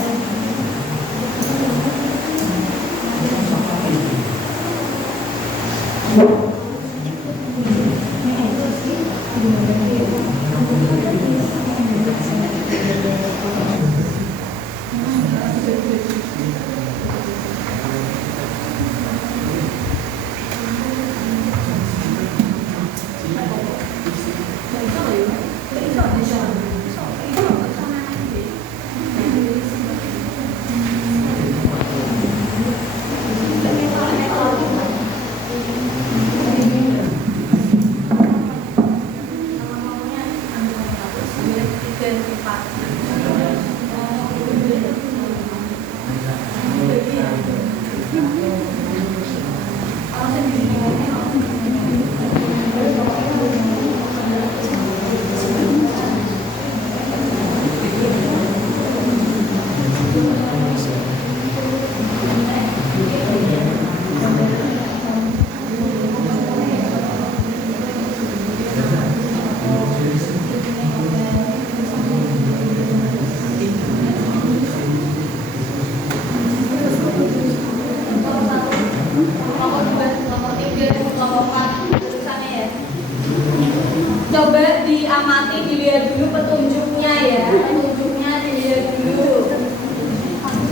Coba diamati, dilihat dulu petunjuknya ya, petunjuknya dilihat dulu,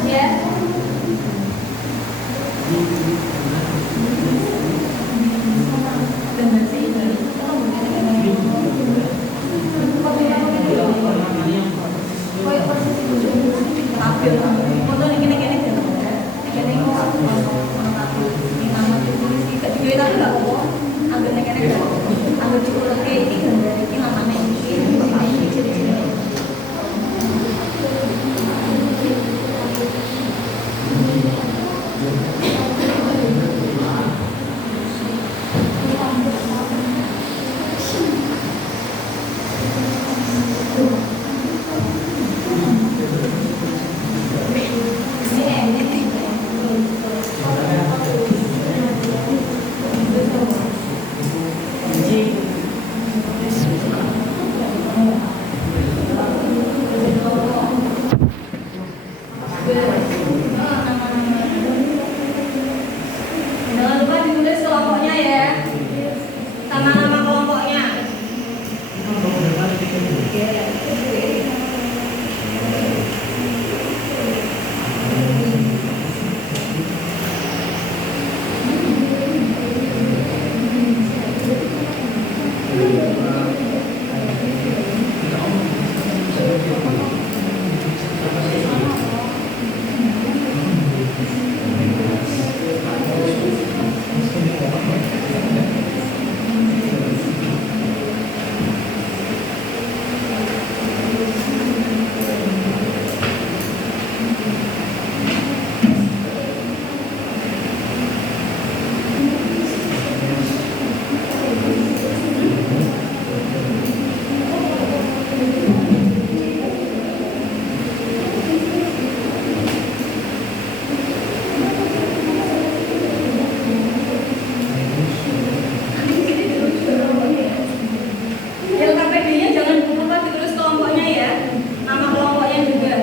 ya. Anggur diulek ini gambar iki namanya ini ciri-ciri LKPD-nya jangan lupa ditulis kelompoknya ya, nama kelompoknya juga.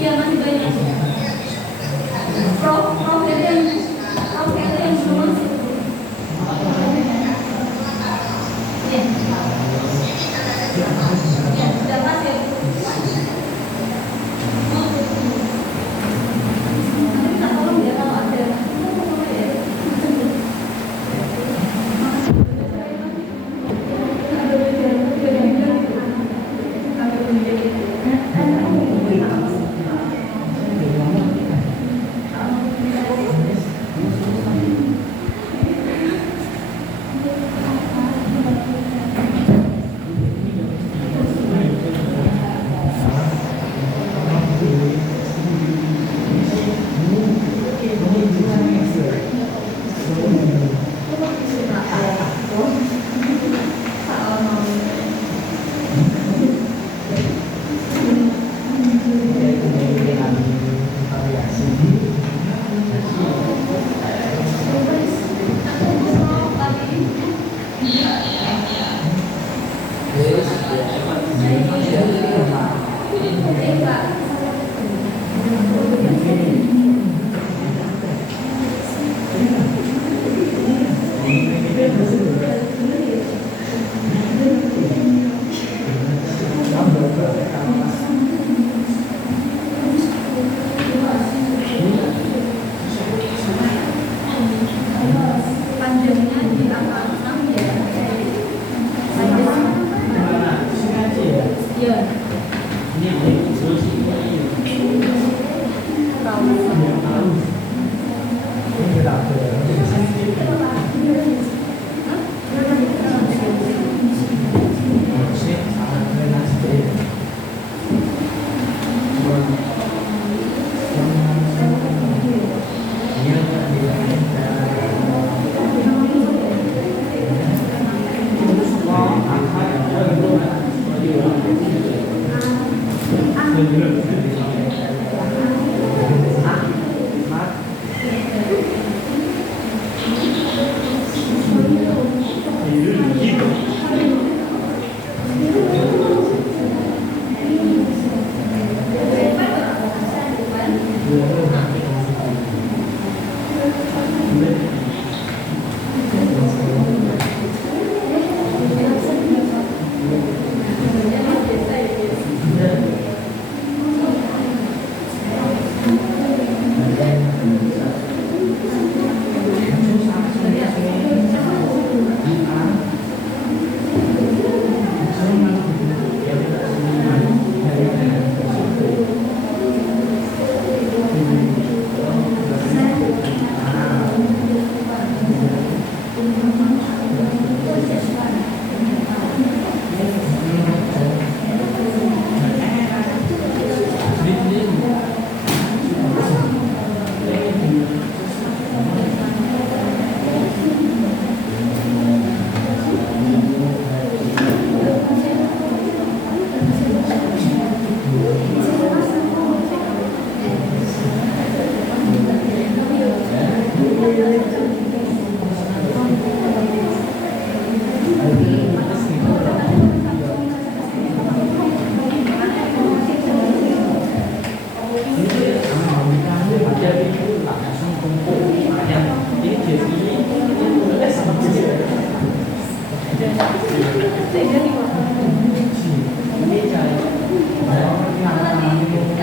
Iya masih banyak. Prof itu yang belum masuk. Iya. Iya, sudah masuk. Nanti minta tolong ya kalau ada. Panjangnya di angka 6 ya. Iya. Ada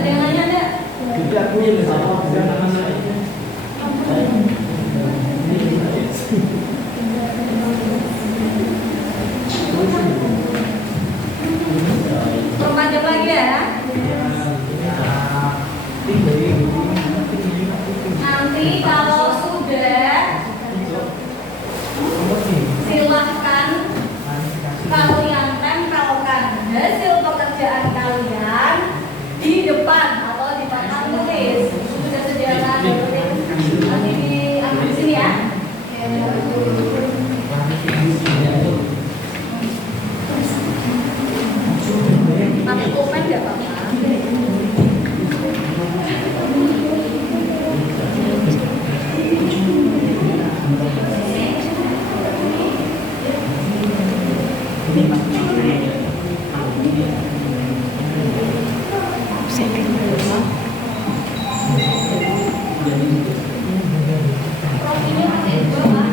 yang nanya enggak? Perpanjang lagi ya. Nanti kalau sudah silahkan kalian tempelkan hasil pekerjaan kalian di depan atau di papan tulis. Sudah sediakan nanti diambil di sini ya. Pakai pulpen nggak apa-apa. Profilnya pakai dua, Pak.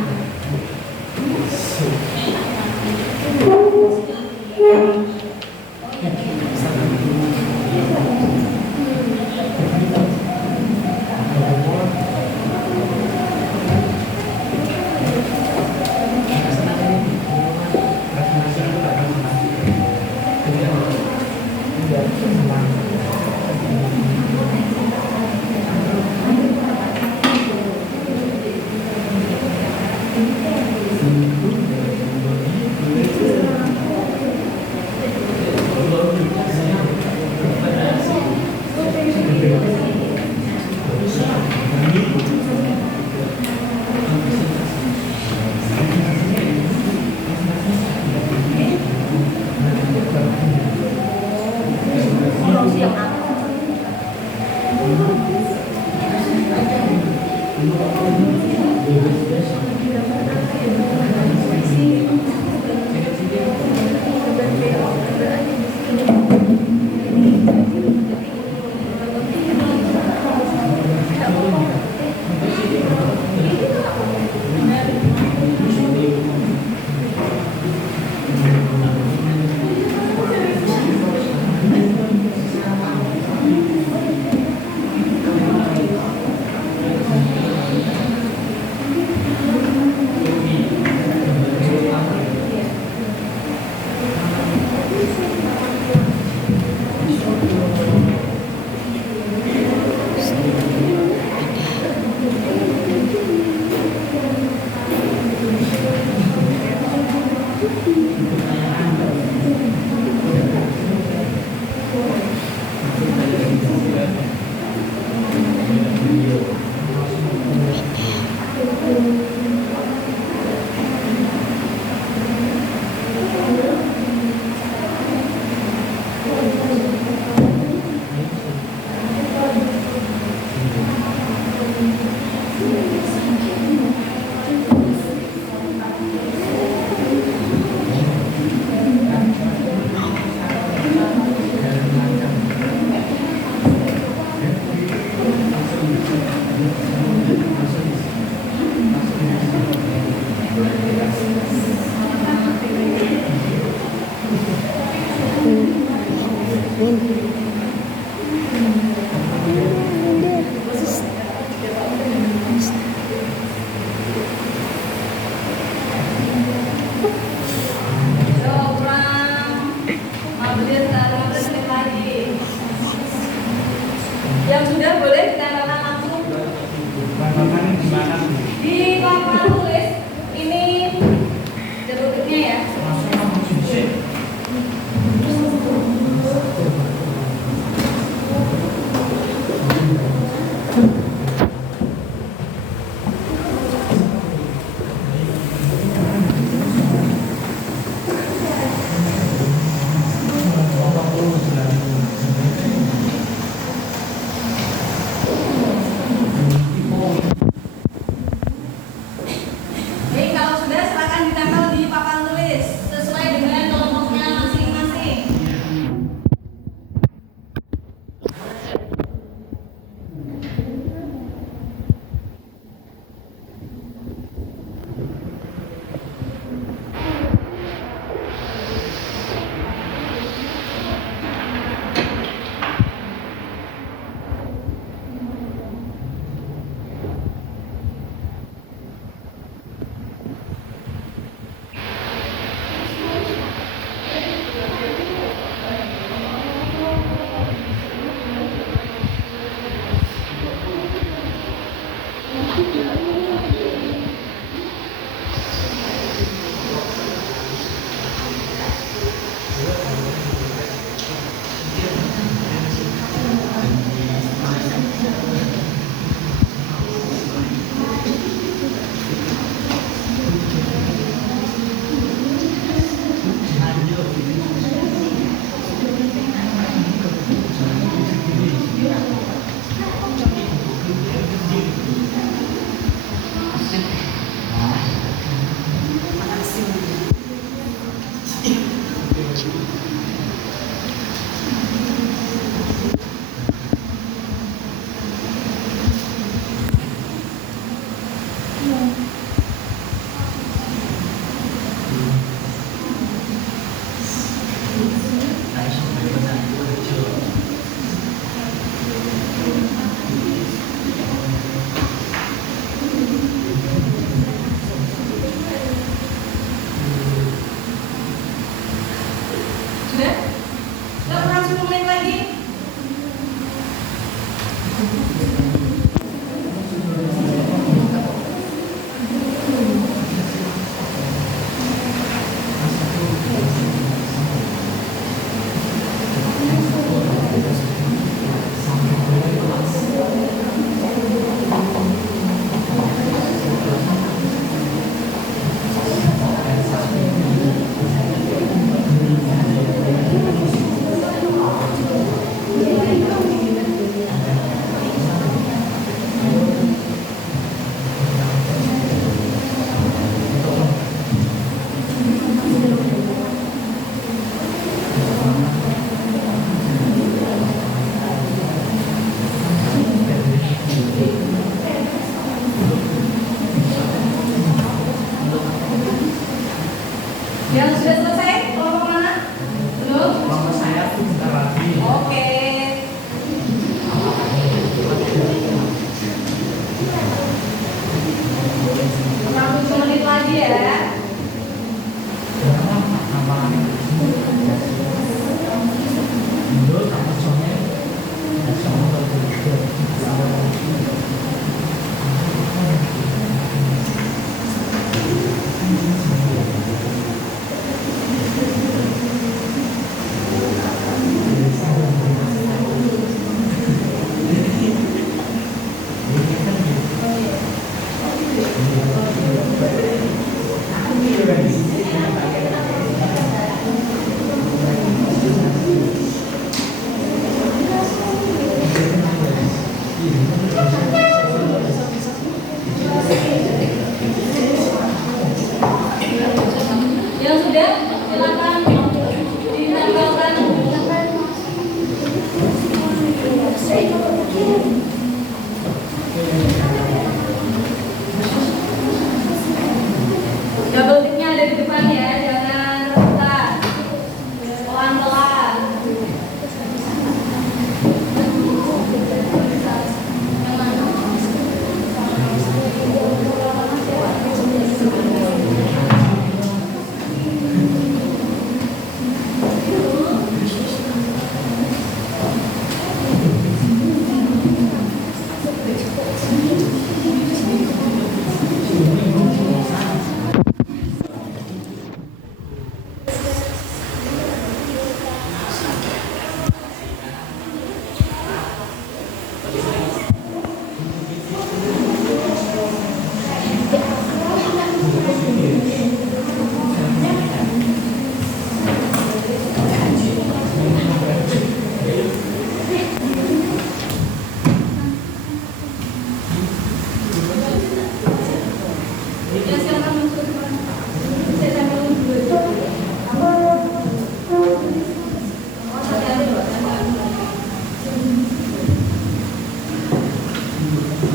Yang sudah boleh ditempelkan langsung.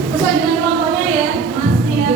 Sesuai dengan kelompoknya ya, Mas ya.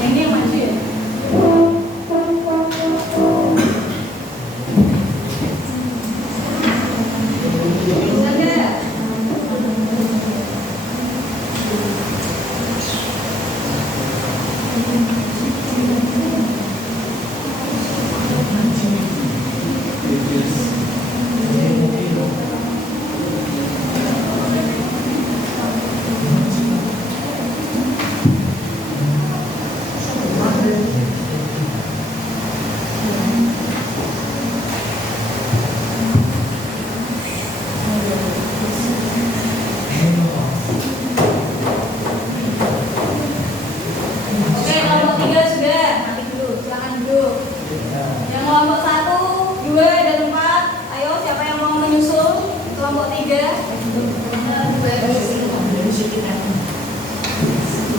Yang ini yang maju ya? Bisa nggak? Oke, kelompok 3 sudah. Mati dulu, silakan duduk. Yang kelompok 1, 2, dan 4, ayo siapa yang mau menyusul kelompok 3?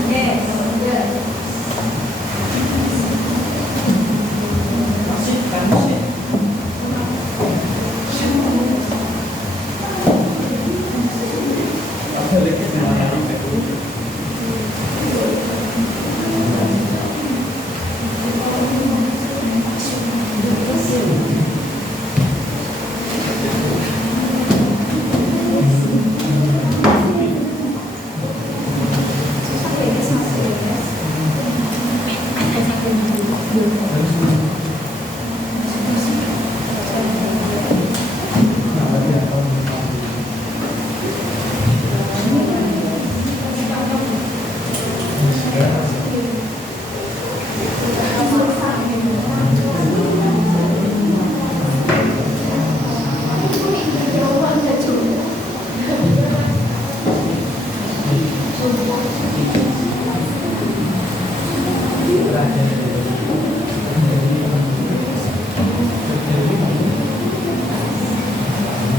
Oke, sudah.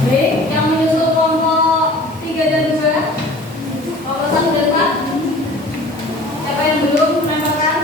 Baik, yang menyusul kelompok 3 dan 2, kelompok 1 dan 4. Siapa yang belum menambahkan?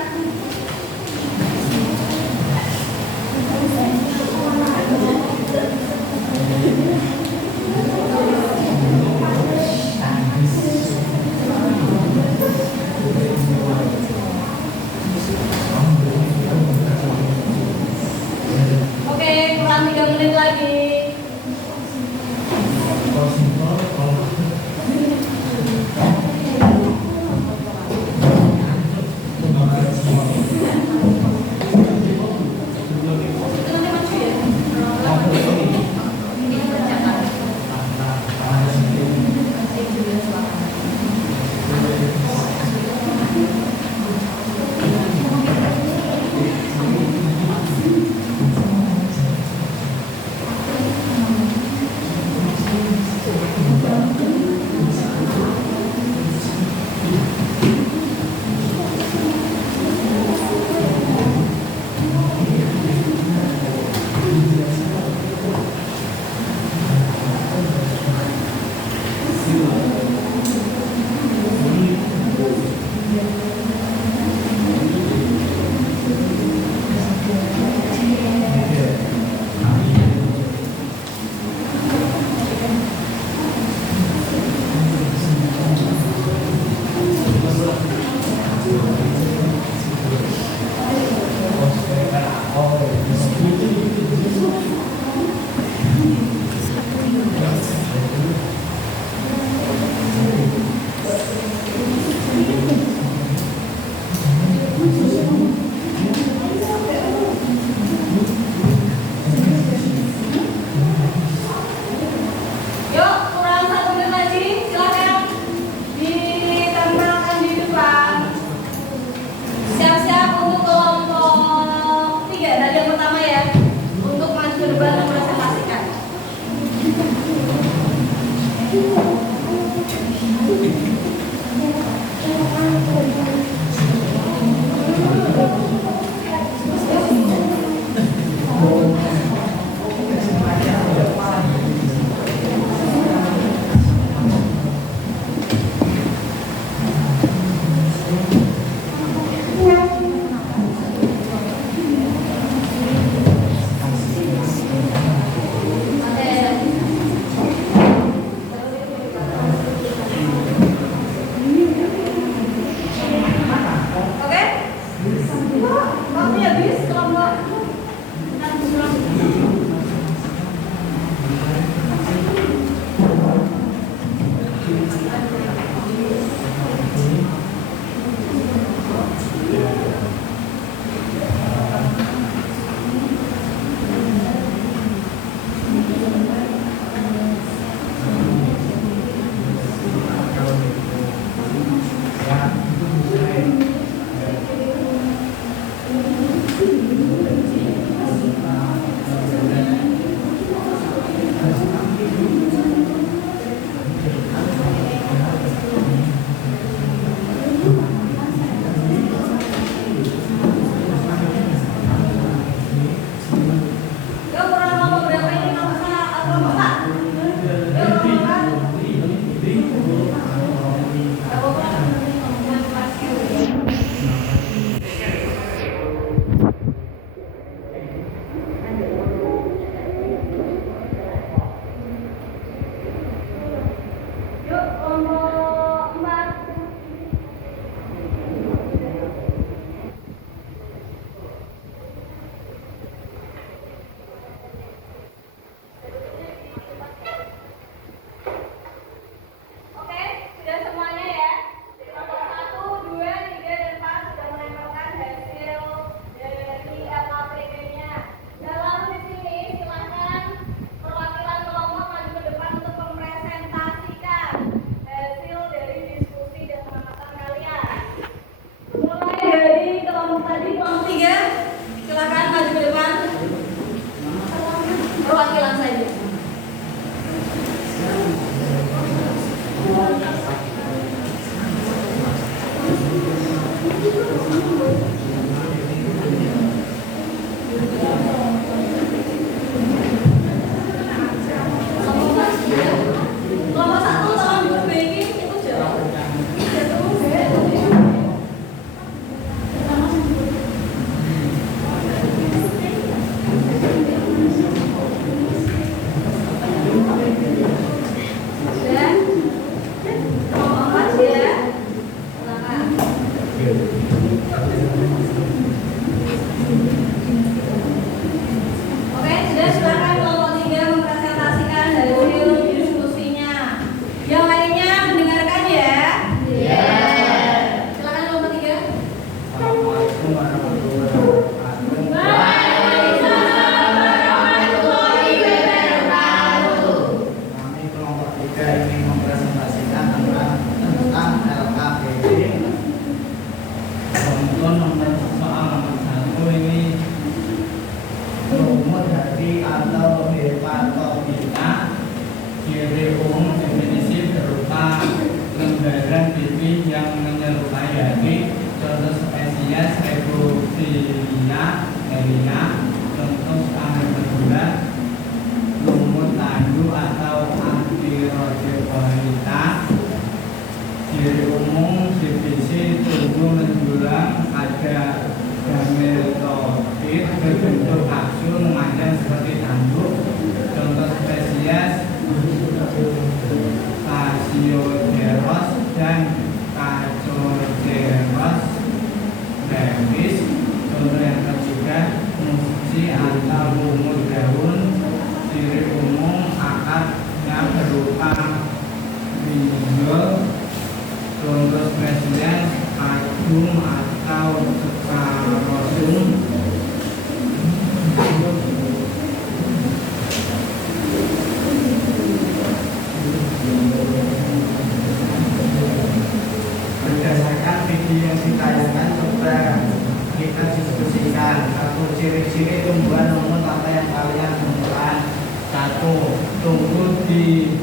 dipelajari. Contoh spesies Rebophilia melina, contoh Amelia, lumut tandu atau Antirrhodophyta. Ciri umum divisi tumbuh menjulang, ada gametofit berbentuk kapsul memanjang seperti tanduk. Contoh spesies Casioderos dan Cacoceros brevis. Contoh yang ketiga musci atau lumut daun. Ciri umum akarnya berupa pinjol. Contoh spesies Cadum atau Scarosum. Berdasarkan video yang ditayangkan, coba kita diskusikan satu ciri-ciri tumbuhan lumut apa yang kalian temukan. Satu, tumbuh di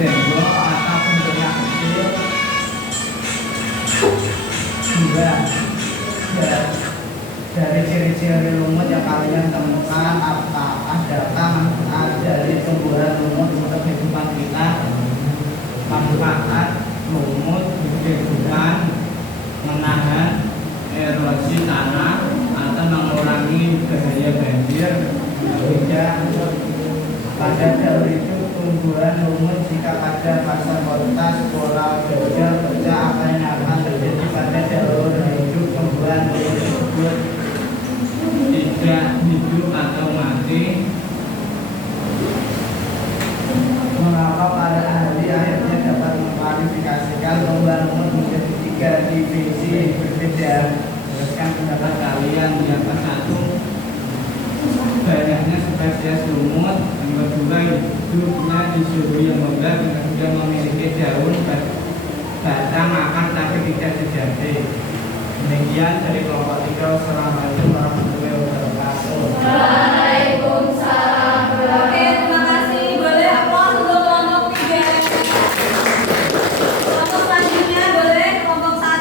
tembok atau bentuknya kecil. Dua, dari ciri-ciri lumut yang kalian temukan, apakah data manfaat dari tumbuhan lumut untuk kehidupan kita? Manfaat lumut kehidupan menahan erosi tanah atau mengurangi bahaya banjir. Tiga, pada daun itu tumbuhan lumut jika pada fase kontak pola gajah pecah, apa yang akan terjadi pada daun hidup tumbuhan lumut tersebut? Tidak hidup atau mati. Mengapa para ahli akhirnya dapat mengklasifikasikan tumbuhan lumut menjadi 3 divisi berbeda? Teruskan pendapat kalian. Yang ke satu, banyaknya spesies lumut. Yang kedua, hidupnya di suhu yang lembab. Yang ketiga, memiliki daun batang akar tapi tidak sejati. Demikian dari kelompok 3. Wassalamualaikum warahmatullahi wabarakatuh. Waalaikumsalam. Oke, terima kasih. Boleh aplaus untuk kelompok 3. Kelompok selanjutnya boleh kelompok 1.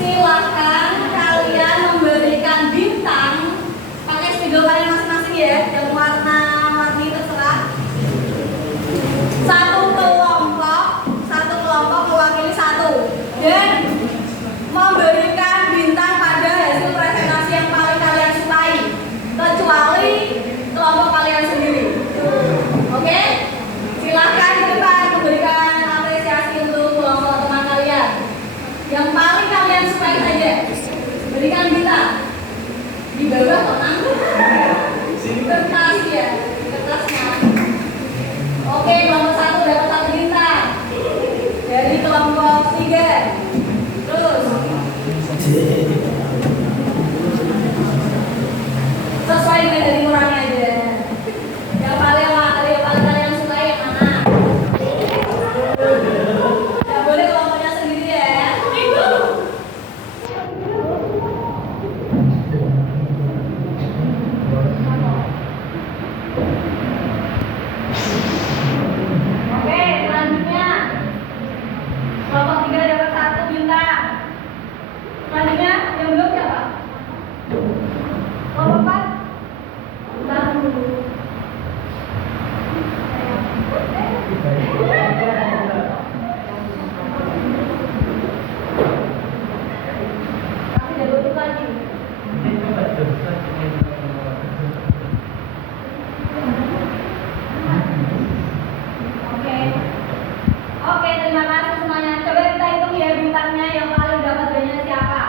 Silahkan kalian memberikan bintang pakai spidol kalian masing-masing ya, yang warna-warni terserah. Satu kelompok mewakili satu dan memberikan bintang pada hasil presentasi yang paling kalian sukai, kecuali kelompok kalian sendiri. Oke? Silahkan ke depan memberikan apresiasi untuk kelompok teman kalian yang paling kalian sukai saja. Berikan bintang di bawah tenang. Kertas ya, kertasnya. Oke, kelompok satu dapat satu bintang dari kelompok 3. Terus sesuai dengan dari kurangnya aja. Yang paling kalian suka yang mana? Ya boleh kelompoknya sendiri ya. Oke, selanjutnya kelompok 3 dapat 1 bintang. Selanjutnya yang belum siapa? Kelompok 4 bintang dulu. Kasih dulu lagi. Oke, terima kasih semuanya. Coba kita hitung ya bintangnya yang paling dapat banyak siapa.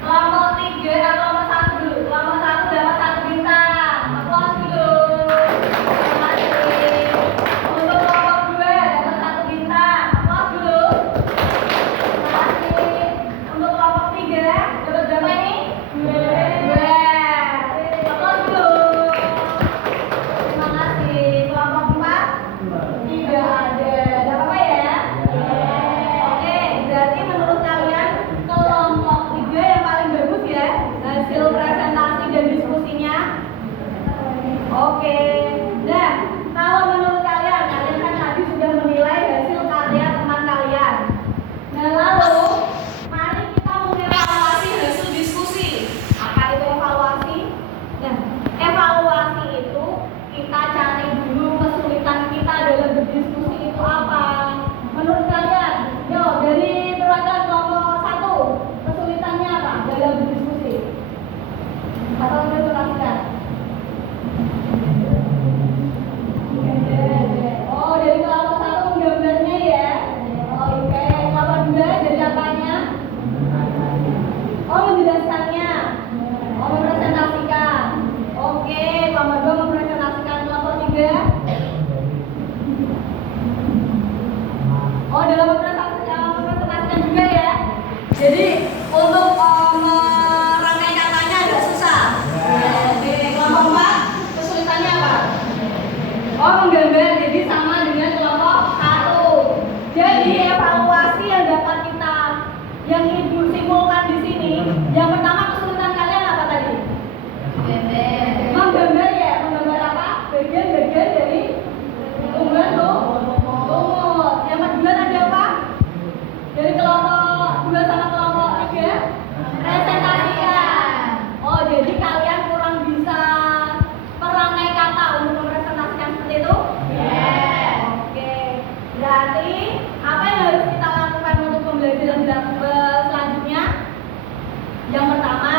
Kelompok 3 atau kelompok 1 dulu. Kelompok 1 dapat 1 bintang. Aplaus dulu. Terima kasih. Untuk kelompok 2 dapat 1 bintang. Aplaus dulu. Terima kasih. Untuk kelompok 3 dapat berapa ini? 2. Aplaus dulu. Terima kasih. Kelompok 4 tidak ada. Ada apa ya? Oke, berarti menurut kalian kelompok 3 yang paling bagus ya hasil presentasi dan diskusinya. Oke. Nah, kalau menurut kalian kan tadi sudah menilai hasil karya teman kalian. Nah, lalu mari kita mengevaluasi hasil diskusi. Apa itu evaluasi? Nah, evaluasi itu kita cari dulu kesulitan kita dalam berdiskusi itu apa. Menurut kalian, yo dari perwakilan kelompok 1, kesulitannya apa dalam berdiskusi? Atau presentasikan? Oh, dari kelompok 1 menggambarnya ya. Oke, kelompok 2 dari apanya? Oh, menjelaskannya. Oh, mempresentasikan. Oke, kelompok 2 mempresentasikan. Kelompok 3. Oh, dalam mempresentasikan juga ya. Jadi untuk merangkai katanya agak susah. Di kelompok 4 kesulitannya apa? Oh, menggambar. Jadi sama dengan kelompok 1. Jadi evaluasi yang dapat kita yang ibu simpulkan di sini. Yang pertama kesulitan kalian apa tadi? Menggambar ya. Menggambar apa? Bagian-bagian dari tumbuhan lumut. Yang kedua tadi apa? Dari kelompok 2 sama kelompok 3 presentasikan. Oh, jadi kalian kurang bisa merangkai kata untuk mempresentasikan seperti itu? Oke. Berarti apa yang harus kita lakukan untuk pembelajaran selanjutnya? Yang pertama,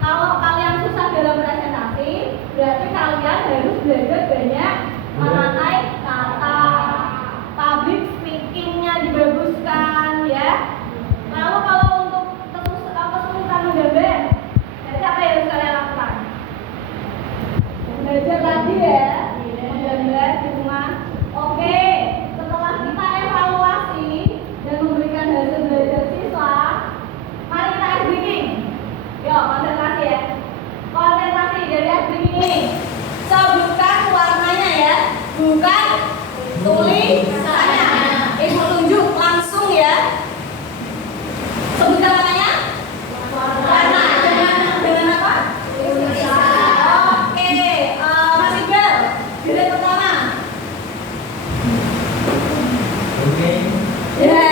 kalau kalian susah dalam presentasi, berarti kalian harus belajar banyak merangkai kata. Public speakingnya dibaguskan ya. Lalu kalau untuk kesulitan menggambar, jadi apa yang harus kalian lakukan? Belajar lagi ya, menggambar di rumah. Oke, setelah kita evaluasi dan memberikan hasil belajar siswa, mari kita ice breaking. Yuk, konsentrasi ya. Konsentrasi dari ice breaking ini. Sebutkan warnanya ya, bukan tulisannya. Ibu tunjuk langsung ya. Sebutkan namanya. Warna. Dengan apa? Oke, Mas Iqbal. Jilid pertama. Ya.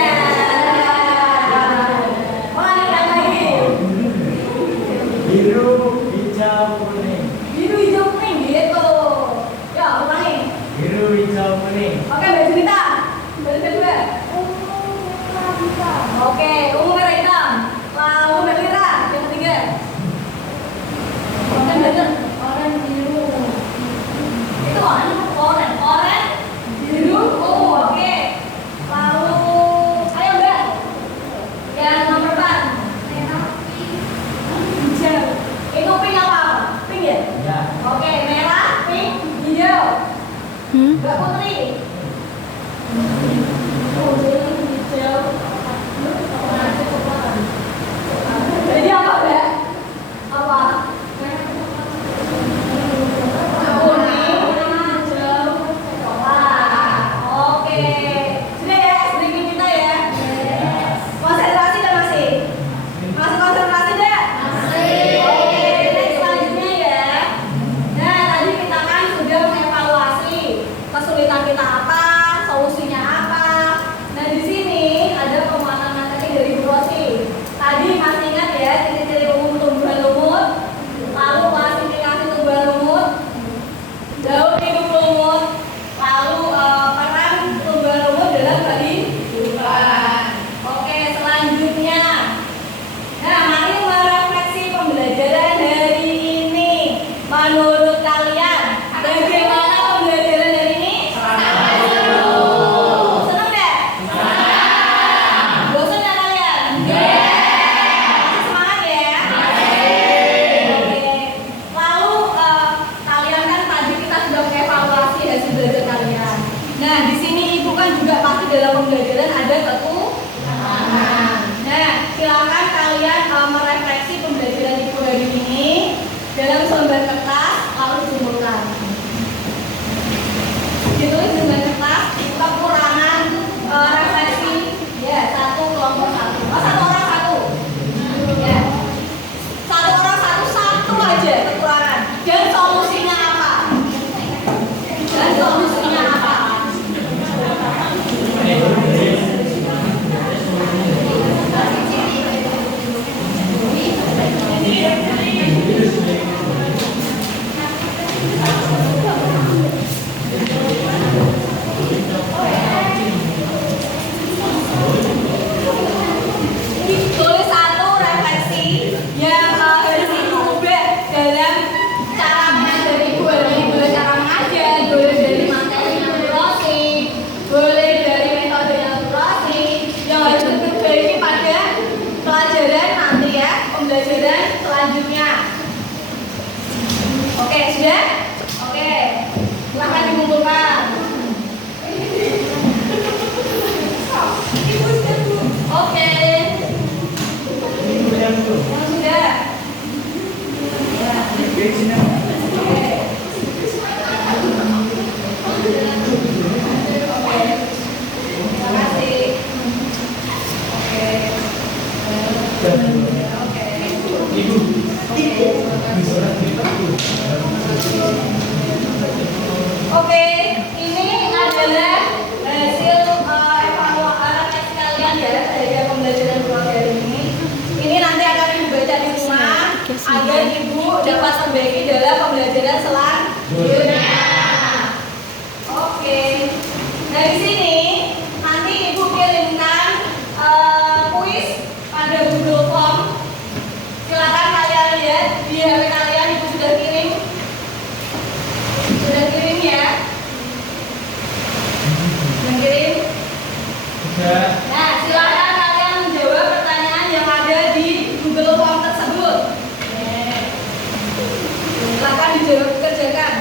hijau, kuning. Oke, baju hitam. Baju kedua. Oke, ungu, merah, hitam. Lalu baju merah. Yang ketiga. Oke, bener. Oranye, biru. Itu oranye, biru, ungu. Oke. Lalu, ayo Mbak. Yang nomor 4. Hijau. Itu pink apa? Pink ya? Ya. Oke, merah, pink, hijau. Mbak Putri. Hijau. Jadi apa, Mbak? Apa? Kuning, hijau, coklat. Oke. Sudah ya, sedikit kita ya. Konsentrasi dan masih? Masih konsentrasi enggak? Oke, next selanjutnya ya. Nah, tadi kita kan sudah mengevaluasi kesulitan kita apa, solusinya apa. Nah, di sini ada penguatan materi dari Bu Rosi. Tadi masih ingat ya, ciri-ciri umum tumbuhan lumut, lalu klasifikasi tumbuhan lumut, daun hidup lumut, lalu peran tumbuhan lumut dalam kehidupan. Oke, selanjutnya. Nah, mari merefleksi pembelajaran hari ini. Menurut kalian, bagaimana pembelajaran hari ini? Senang nggak? Bosan nggak kalian? Masih semangat ya? Oke. Lalu kalian kan tadi kita sudah mengevaluasi hasil belajar kalian. Nah, di sini ibu kan juga pasti dalam pembelajaran ada kekurangan. Nah, silakan kalian merefleksi pembelajaran ibu hari ini dalam selembar kertas lalu dikumpulkan. Ditulis di lembar kertas kekurangan refleksi ya satu kelompok satu. Oh, satu orang satu. Ya. Satu orang satu aja kekurangan. Dan solusinya apa? Tulis satu refleksi yang harus ibu ubah dalam cara mengajar ibu. Boleh cara mengajar, boleh dari materinya Bu Rosi, boleh dari metodenya Bu Rosi, yang harus diperbaiki pada pelajaran nanti ya, pembelajaran selanjutnya. Oke, sudah? Oke, silahkan dikumpulkan. Oke. Yang sudah. Ya. Oke. Terima kasih. Oke. Oke, ini adalah hasil evaluasi kalian ya dari pembelajaran keluarga ini. Ini nanti akan ibu baca di rumah agar ibu dapat memperbaiki dalam pembelajaran selanjutnya. Oke, dari sini nanti ibu kirimkan kuis pada Google Form. Silakan kalian lihat di HP kalian, ibu sudah kirim ya. Mengirim. Nah, silakan kalian menjawab pertanyaan yang ada di Google Form tersebut. Silakan dijawab, kerjakan.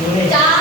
Tulis.